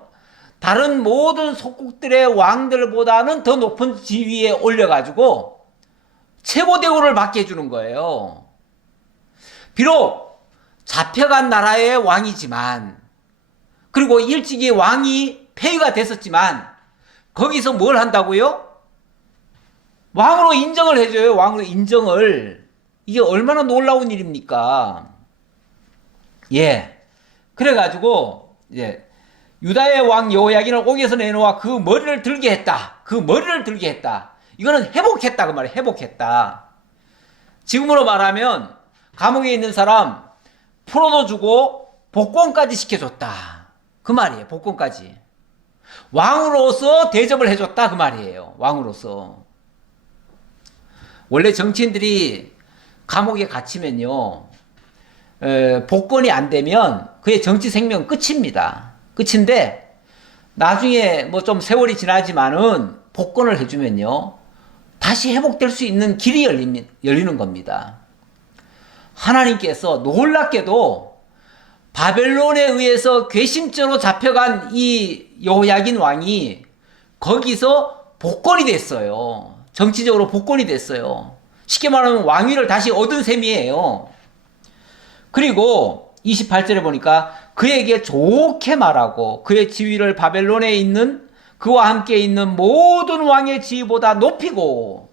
다른 모든 속국들의 왕들보다는 더 높은 지위에 올려가지고 최고 대우를 받게 해주는 거예요. 비록 잡혀간 나라의 왕이지만, 그리고 일찍이 왕이 폐위가 됐었지만 거기서 뭘 한다고요? 왕으로 인정을 해줘요. 왕으로 인정을. 이게 얼마나 놀라운 일입니까? 예. 그래가지고 유다의 왕 여호야긴을 옥에서 내놓아 그 머리를 들게 했다. 그 머리를 들게 했다. 이거는 회복했다 그 말이에요. 회복했다. 지금으로 말하면 감옥에 있는 사람 풀어도 주고 복권까지 시켜줬다. 그 말이에요. 복권까지. 왕으로서 대접을 해줬다 그 말이에요. 왕으로서. 원래 정치인들이 감옥에 갇히면요, 복권이 안 되면 그의 정치 생명 끝입니다. 끝인데 나중에 뭐 좀 세월이 지나지만은 복권을 해주면요 다시 회복될 수 있는 길이 열리는 겁니다. 하나님께서 놀랍게도 바벨론에 의해서 괘씸죄로 잡혀간 이 여호야긴 왕이 거기서 복권이 됐어요. 정치적으로 복권이 됐어요. 쉽게 말하면 왕위를 다시 얻은 셈이에요. 그리고 28절에 보니까 그에게 좋게 말하고 그의 지위를 바벨론에 있는 그와 함께 있는 모든 왕의 지위보다 높이고.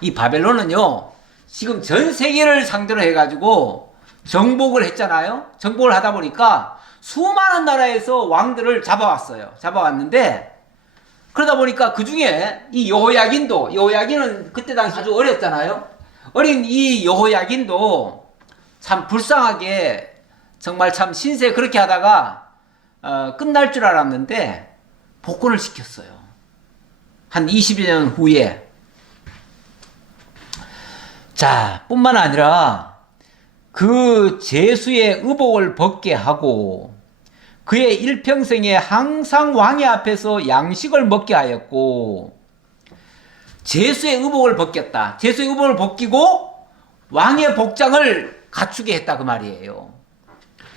이 바벨론은요 지금 전 세계를 상대로 해가지고 정복을 했잖아요. 정복을 하다 보니까 수많은 나라에서 왕들을 잡아왔어요. 잡아왔는데 그러다 보니까 그 중에 이 여호야긴은 그때 당시 아주 어렸잖아요. 어린 이 여호야긴도 참 불쌍하게 정말 참 신세 그렇게 하다가 끝날 줄 알았는데 복권을 시켰어요. 한 20여 년 후에. 자, 뿐만 아니라 그 제수의 의복을 벗게 하고 그의 일평생에 항상 왕의 앞에서 양식을 먹게 하였고, 제수의 의복을 벗겼다. 제수의 의복을 벗기고 왕의 복장을 갖추게 했다 그 말이에요.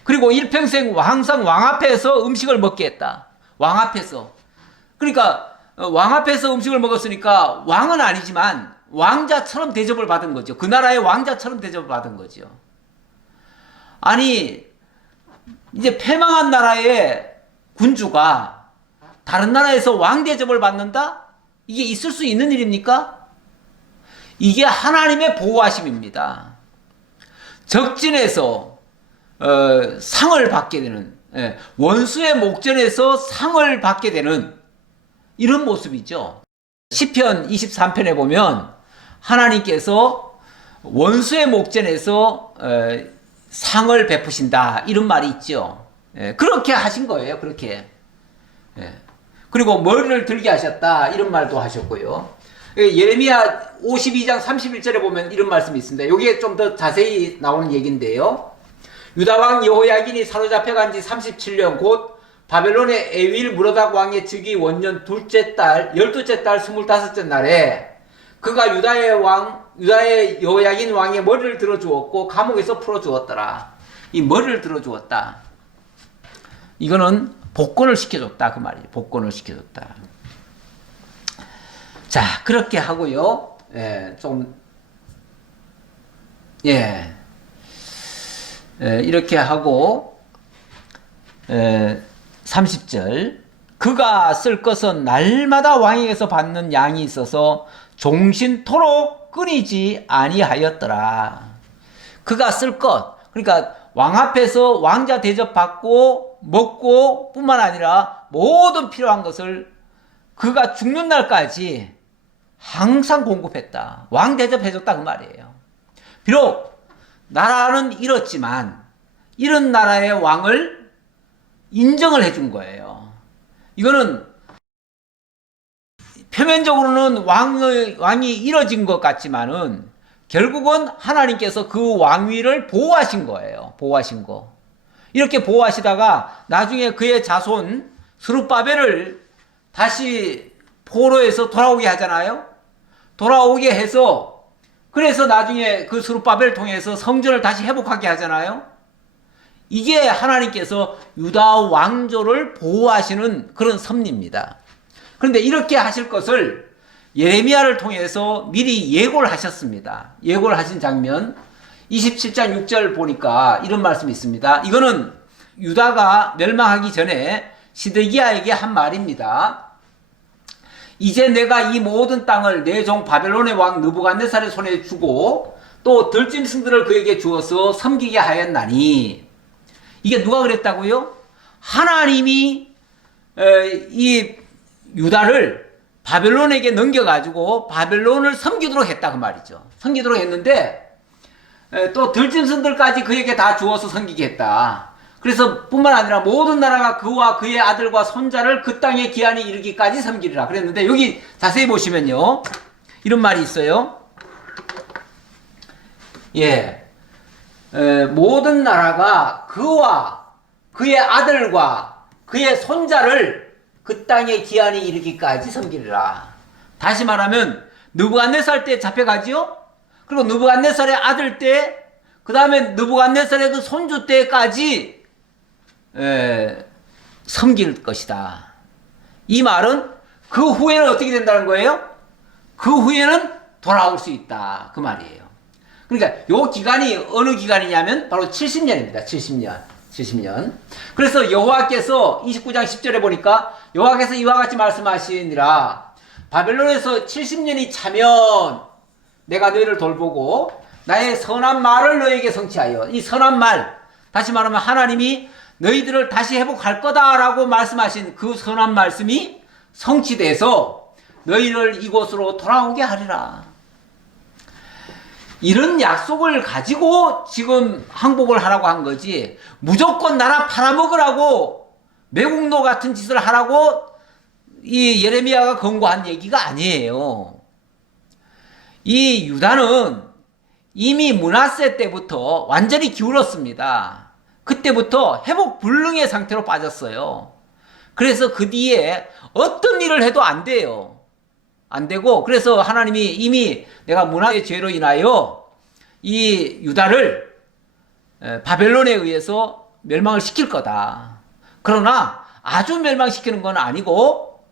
그리고 일평생 항상 왕 앞에서 음식을 먹게 했다. 왕 앞에서. 그러니까 왕 앞에서 음식을 먹었으니까 왕은 아니지만 왕자처럼 대접을 받은 거죠. 그 나라의 왕자처럼 대접을 받은 거죠. 아니 이제 패망한 나라의 군주가 다른 나라에서 왕 대접을 받는다? 이게 있을 수 있는 일입니까? 이게 하나님의 보호하심입니다. 적진에서 상을 받게 되는, 원수의 목전에서 상을 받게 되는 이런 모습이죠. 시편 23편에 보면 하나님께서 원수의 목전에서 상을 베푸신다 이런 말이 있죠. 그렇게 하신 거예요. 그렇게. 그리고 머리를 들게 하셨다 이런 말도 하셨고요. 예레미야 52장 31절에 보면 이런 말씀이 있습니다. 여기에 좀 더 자세히 나오는 얘기인데요. 유다왕 여호야긴이 사로잡혀간 지 37년 곧 바벨론의 에윌 무로닥 왕의 즉위 원년 둘째 달 12째 달 25째 날에 그가 유다의 여호야긴 왕의 머리를 들어주었고 감옥에서 풀어주었더라. 이 머리를 들어주었다. 이거는 복권을 시켜줬다 그 말이에요. 복권을 시켜줬다. 자, 그렇게 하고요. 이렇게 하고 30절 그가 쓸 것은 날마다 왕에게서 받는 양이 있어서 종신토록 끊이지 아니하였더라. 그가 쓸 것, 그러니까 왕 앞에서 왕자 대접받고 먹고 뿐만 아니라 모든 필요한 것을 그가 죽는 날까지 항상 공급했다. 왕 대접해줬다 그 말이에요. 비록 나라는 잃었지만 이런 나라의 왕을 인정을 해준 거예요. 이거는 표면적으로는 왕이 잃어진 것 같지만은 결국은 하나님께서 그 왕위를 보호하신 거예요. 보호하신 거. 이렇게 보호하시다가 나중에 그의 자손 스룹바벨을 다시 포로에서 돌아오게 하잖아요. 돌아오게 해서 그래서 나중에 그 스룹바벨을 통해서 성전을 다시 회복하게 하잖아요. 이게 하나님께서 유다 왕조를 보호하시는 그런 섭리입니다. 그런데 이렇게 하실 것을 예레미야를 통해서 미리 예고를 하셨습니다. 예고를 하신 장면 27장 6절 보니까 이런 말씀이 있습니다. 이거는 유다가 멸망하기 전에 시드기야에게 한 말입니다. 이제 내가 이 모든 땅을 내 종 바벨론의 왕 느부갓네살의 손에 주고 또 들짐승들을 그에게 주어서 섬기게 하였나니, 이게 누가 그랬다고요? 하나님이 이 유다를 바벨론에게 넘겨가지고 바벨론을 섬기도록 했다 그 말이죠. 섬기도록 했는데 또 들짐승들까지 그에게 다 주어서 섬기게 했다. 그래서 뿐만 아니라 모든 나라가 그와 그의 아들과 손자를 그 땅의 기한이 이르기까지 섬기리라 그랬는데, 여기 자세히 보시면요 이런 말이 있어요. 모든 나라가 그와 그의 아들과 그의 손자를 그 땅의 기한이 이르기까지 섬기리라. 다시 말하면 느부갓네살 때 잡혀가지요. 그리고 느부갓네살의 아들 때, 그 다음에 느부갓네살의 그 손주 때까지 섬길 것이다. 이 말은 그 후에는 어떻게 된다는 거예요? 그 후에는 돌아올 수 있다 그 말이에요. 그러니까 요 기간이 어느 기간이냐면 바로 70년입니다. 70년. 그래서 여호와께서 29장 10절에 보니까 여호와께서 이와 같이 말씀하시니라. 바벨론에서 70년이 차면 내가 너희를 돌보고 나의 선한 말을 너에게 성취하여. 이 선한 말, 다시 말하면 하나님이 너희들을 다시 회복할 거다라고 말씀하신 그 선한 말씀이 성취돼서 너희를 이곳으로 돌아오게 하리라. 이런 약속을 가지고 지금 항복을 하라고 한 거지, 무조건 나라 팔아먹으라고 매국노 같은 짓을 하라고 이 예레미야가 권고한 얘기가 아니에요. 이 유다는 이미 므낫세 때부터 완전히 기울었습니다. 그때부터 회복 불능의 상태로 빠졌어요. 그래서 그 뒤에 어떤 일을 해도 안 돼요. 안 되고, 그래서 하나님이 이미 내가 므낫세의 죄로 인하여 이 유다를 바벨론에 의해서 멸망을 시킬 거다. 그러나 아주 멸망시키는 건 아니고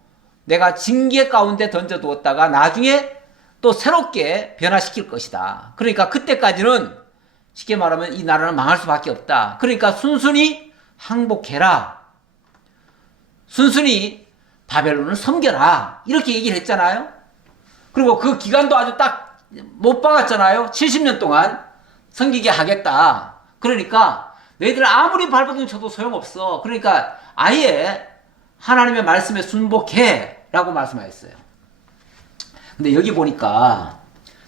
내가 징계 가운데 던져두었다가 나중에 또 새롭게 변화시킬 것이다. 그러니까 그때까지는 쉽게 말하면 이 나라는 망할 수밖에 없다. 그러니까 순순히 항복해라. 순순히 바벨론을 섬겨라. 이렇게 얘기를 했잖아요. 그리고 그 기간도 아주 딱 못 박았잖아요. 70년 동안 섬기게 하겠다. 그러니까 너희들 아무리 발버둥 쳐도 소용없어. 그러니까 아예 하나님의 말씀에 순복해 라고 말씀하셨어요. 근데 여기 보니까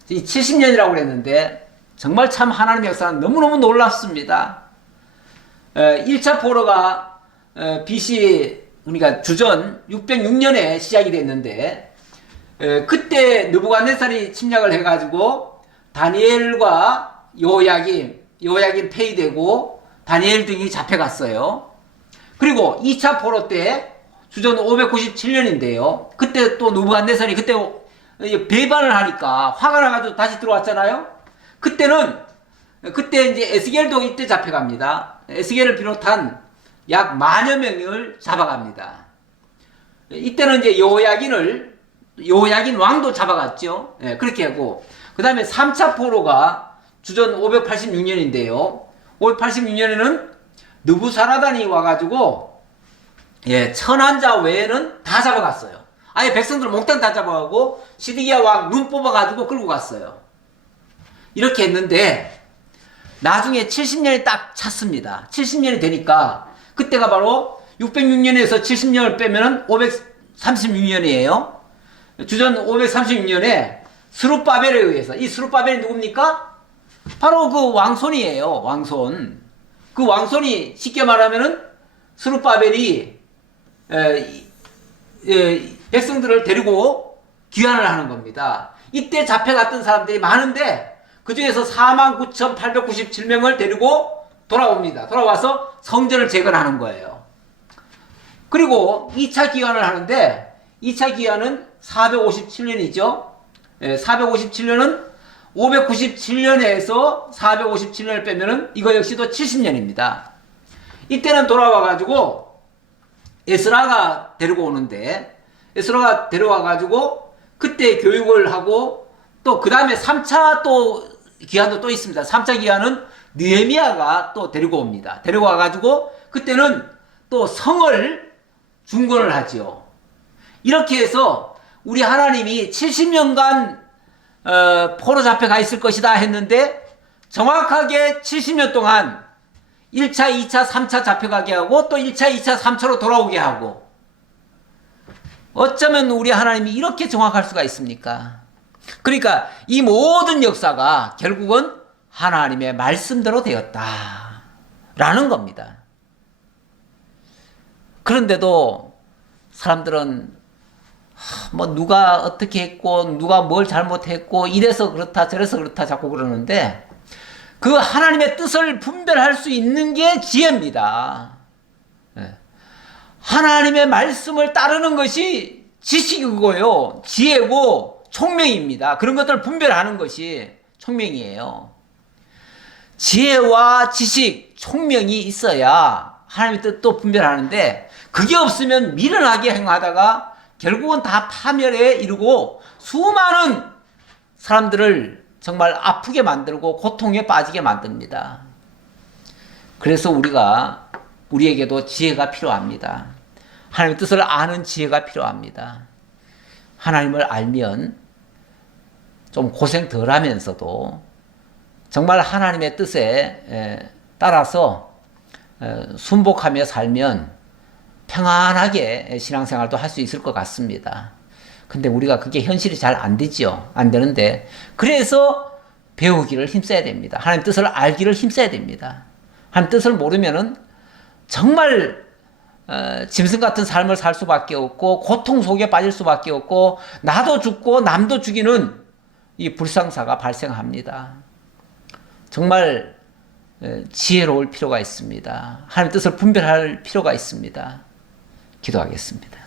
이 70년이라고 그랬는데 정말 참 하나님의 역사는 너무너무 놀랍습니다. 1차 포로가 BC, 그러니까 주전 606년에 시작이 됐는데 그때 느부갓네살이 침략을 해가지고 다니엘과 요야긴 폐위되고 다니엘 등이 잡혀갔어요. 그리고 2차 포로 때 주전 597년인데요. 그때 또 느부갓네살이 그때 배반을 하니까 화가 나가지고 다시 들어왔잖아요. 그때 이제 에스겔도 이때 잡혀갑니다. 에스겔을 비롯한 약 10,000여 명을 잡아갑니다. 이때는 이제 요야긴 왕도 잡아갔죠. 예, 그렇게 하고, 그 다음에 3차 포로가 주전 586년인데요. 586년에는 느부사라단이 와가지고, 예, 천한자 외에는 다 잡아갔어요. 아예 백성들 몽땅 다 잡아가고, 시드기야 왕 눈 뽑아가지고 끌고 갔어요. 이렇게 했는데, 나중에 70년이 딱 찼습니다. 70년이 되니까, 그때가 바로 606년에서 70년을 빼면은 536년이에요. 주전 536년에 스룹바벨에 의해서, 이 스룹바벨이 누굽니까? 바로 그 왕손이에요. 왕손. 그 왕손이 쉽게 말하면은 스룹바벨이 백성들을 데리고 귀환을 하는 겁니다. 이때 잡혀갔던 사람들이 많은데 그 중에서 49,897명을 데리고 돌아옵니다. 돌아와서 성전을 재건하는 거예요. 그리고 2차 귀환을 하는데 2차 귀환은 457년이죠. 457년은 597년에서 457년을 빼면은 이거 역시도 70년입니다. 이때는 돌아와가지고 에스라가 데리고 오는데, 에스라가 데려와가지고 그때 교육을 하고, 또 그 다음에 3차 또 기한도 또 있습니다. 3차 기한은 느헤미야가 또 데리고 옵니다. 데려와가지고 그때는 또 성을 중건을 하죠. 이렇게 해서 우리 하나님이 70년간 포로 잡혀가 있을 것이다 했는데 정확하게 70년 동안 1차, 2차, 3차 잡혀가게 하고 또 1차, 2차, 3차로 돌아오게 하고, 어쩌면 우리 하나님이 이렇게 정확할 수가 있습니까? 그러니까 이 모든 역사가 결국은 하나님의 말씀대로 되었다 라는 겁니다. 그런데도 사람들은 뭐 누가 어떻게 했고 누가 뭘 잘못했고 이래서 그렇다 저래서 그렇다 자꾸 그러는데, 그 하나님의 뜻을 분별할 수 있는 게 지혜입니다. 하나님의 말씀을 따르는 것이 지식이고요, 지혜고 총명입니다. 그런 것들을 분별하는 것이 총명이에요. 지혜와 지식, 총명이 있어야 하나님의 뜻도 분별하는데, 그게 없으면 미련하게 행하다가 결국은 다 파멸에 이르고 수많은 사람들을 정말 아프게 만들고 고통에 빠지게 만듭니다. 그래서 우리에게도 지혜가 필요합니다. 하나님의 뜻을 아는 지혜가 필요합니다. 하나님을 알면 좀 고생 덜 하면서도 정말 하나님의 뜻에 따라서 순복하며 살면 평안하게 신앙생활도 할 수 있을 것 같습니다. 근데 우리가 그게 현실이 잘 안 되죠. 안 되는데 그래서 배우기를 힘써야 됩니다. 하나님 뜻을 알기를 힘써야 됩니다. 하나님 뜻을 모르면은 정말 짐승 같은 삶을 살 수밖에 없고 고통 속에 빠질 수밖에 없고 나도 죽고 남도 죽이는 이 불상사가 발생합니다. 정말 지혜로울 필요가 있습니다. 하나님 뜻을 분별할 필요가 있습니다. 기도하겠습니다.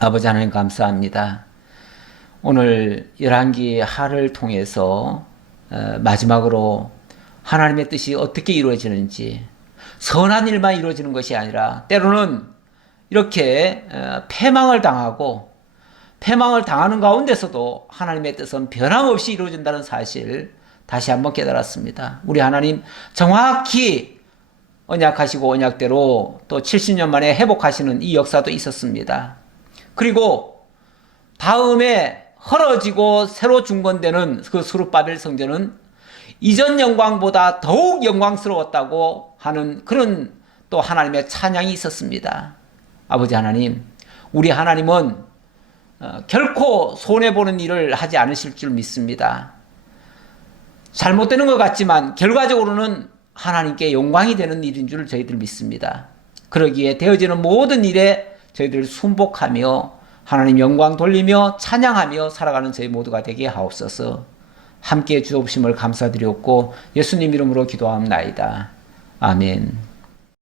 아버지 하나님 감사합니다. 오늘 열왕기 하를 통해서 마지막으로 하나님의 뜻이 어떻게 이루어지는지, 선한 일만 이루어지는 것이 아니라 때로는 이렇게 패망을 당하고 패망을 당하는 가운데서도 하나님의 뜻은 변함없이 이루어진다는 사실 다시 한번 깨달았습니다. 우리 하나님 정확히 언약하시고 언약대로 또 70년 만에 회복하시는 이 역사도 있었습니다. 그리고 다음에 헐어지고 새로 중건되는 그 스룹바벨 성전은 이전 영광보다 더욱 영광스러웠다고 하는 그런 또 하나님의 찬양이 있었습니다. 아버지 하나님, 우리 하나님은 결코 손해보는 일을 하지 않으실 줄 믿습니다. 잘못되는 것 같지만 결과적으로는 하나님께 영광이 되는 일인 줄 저희들 믿습니다. 그러기에 되어지는 모든 일에 저희들 순복하며 하나님 영광 돌리며 찬양하며 살아가는 저희 모두가 되게 하옵소서. 함께 주옵심을 감사드렸고 예수님 이름으로 기도하옵나이다. 아멘.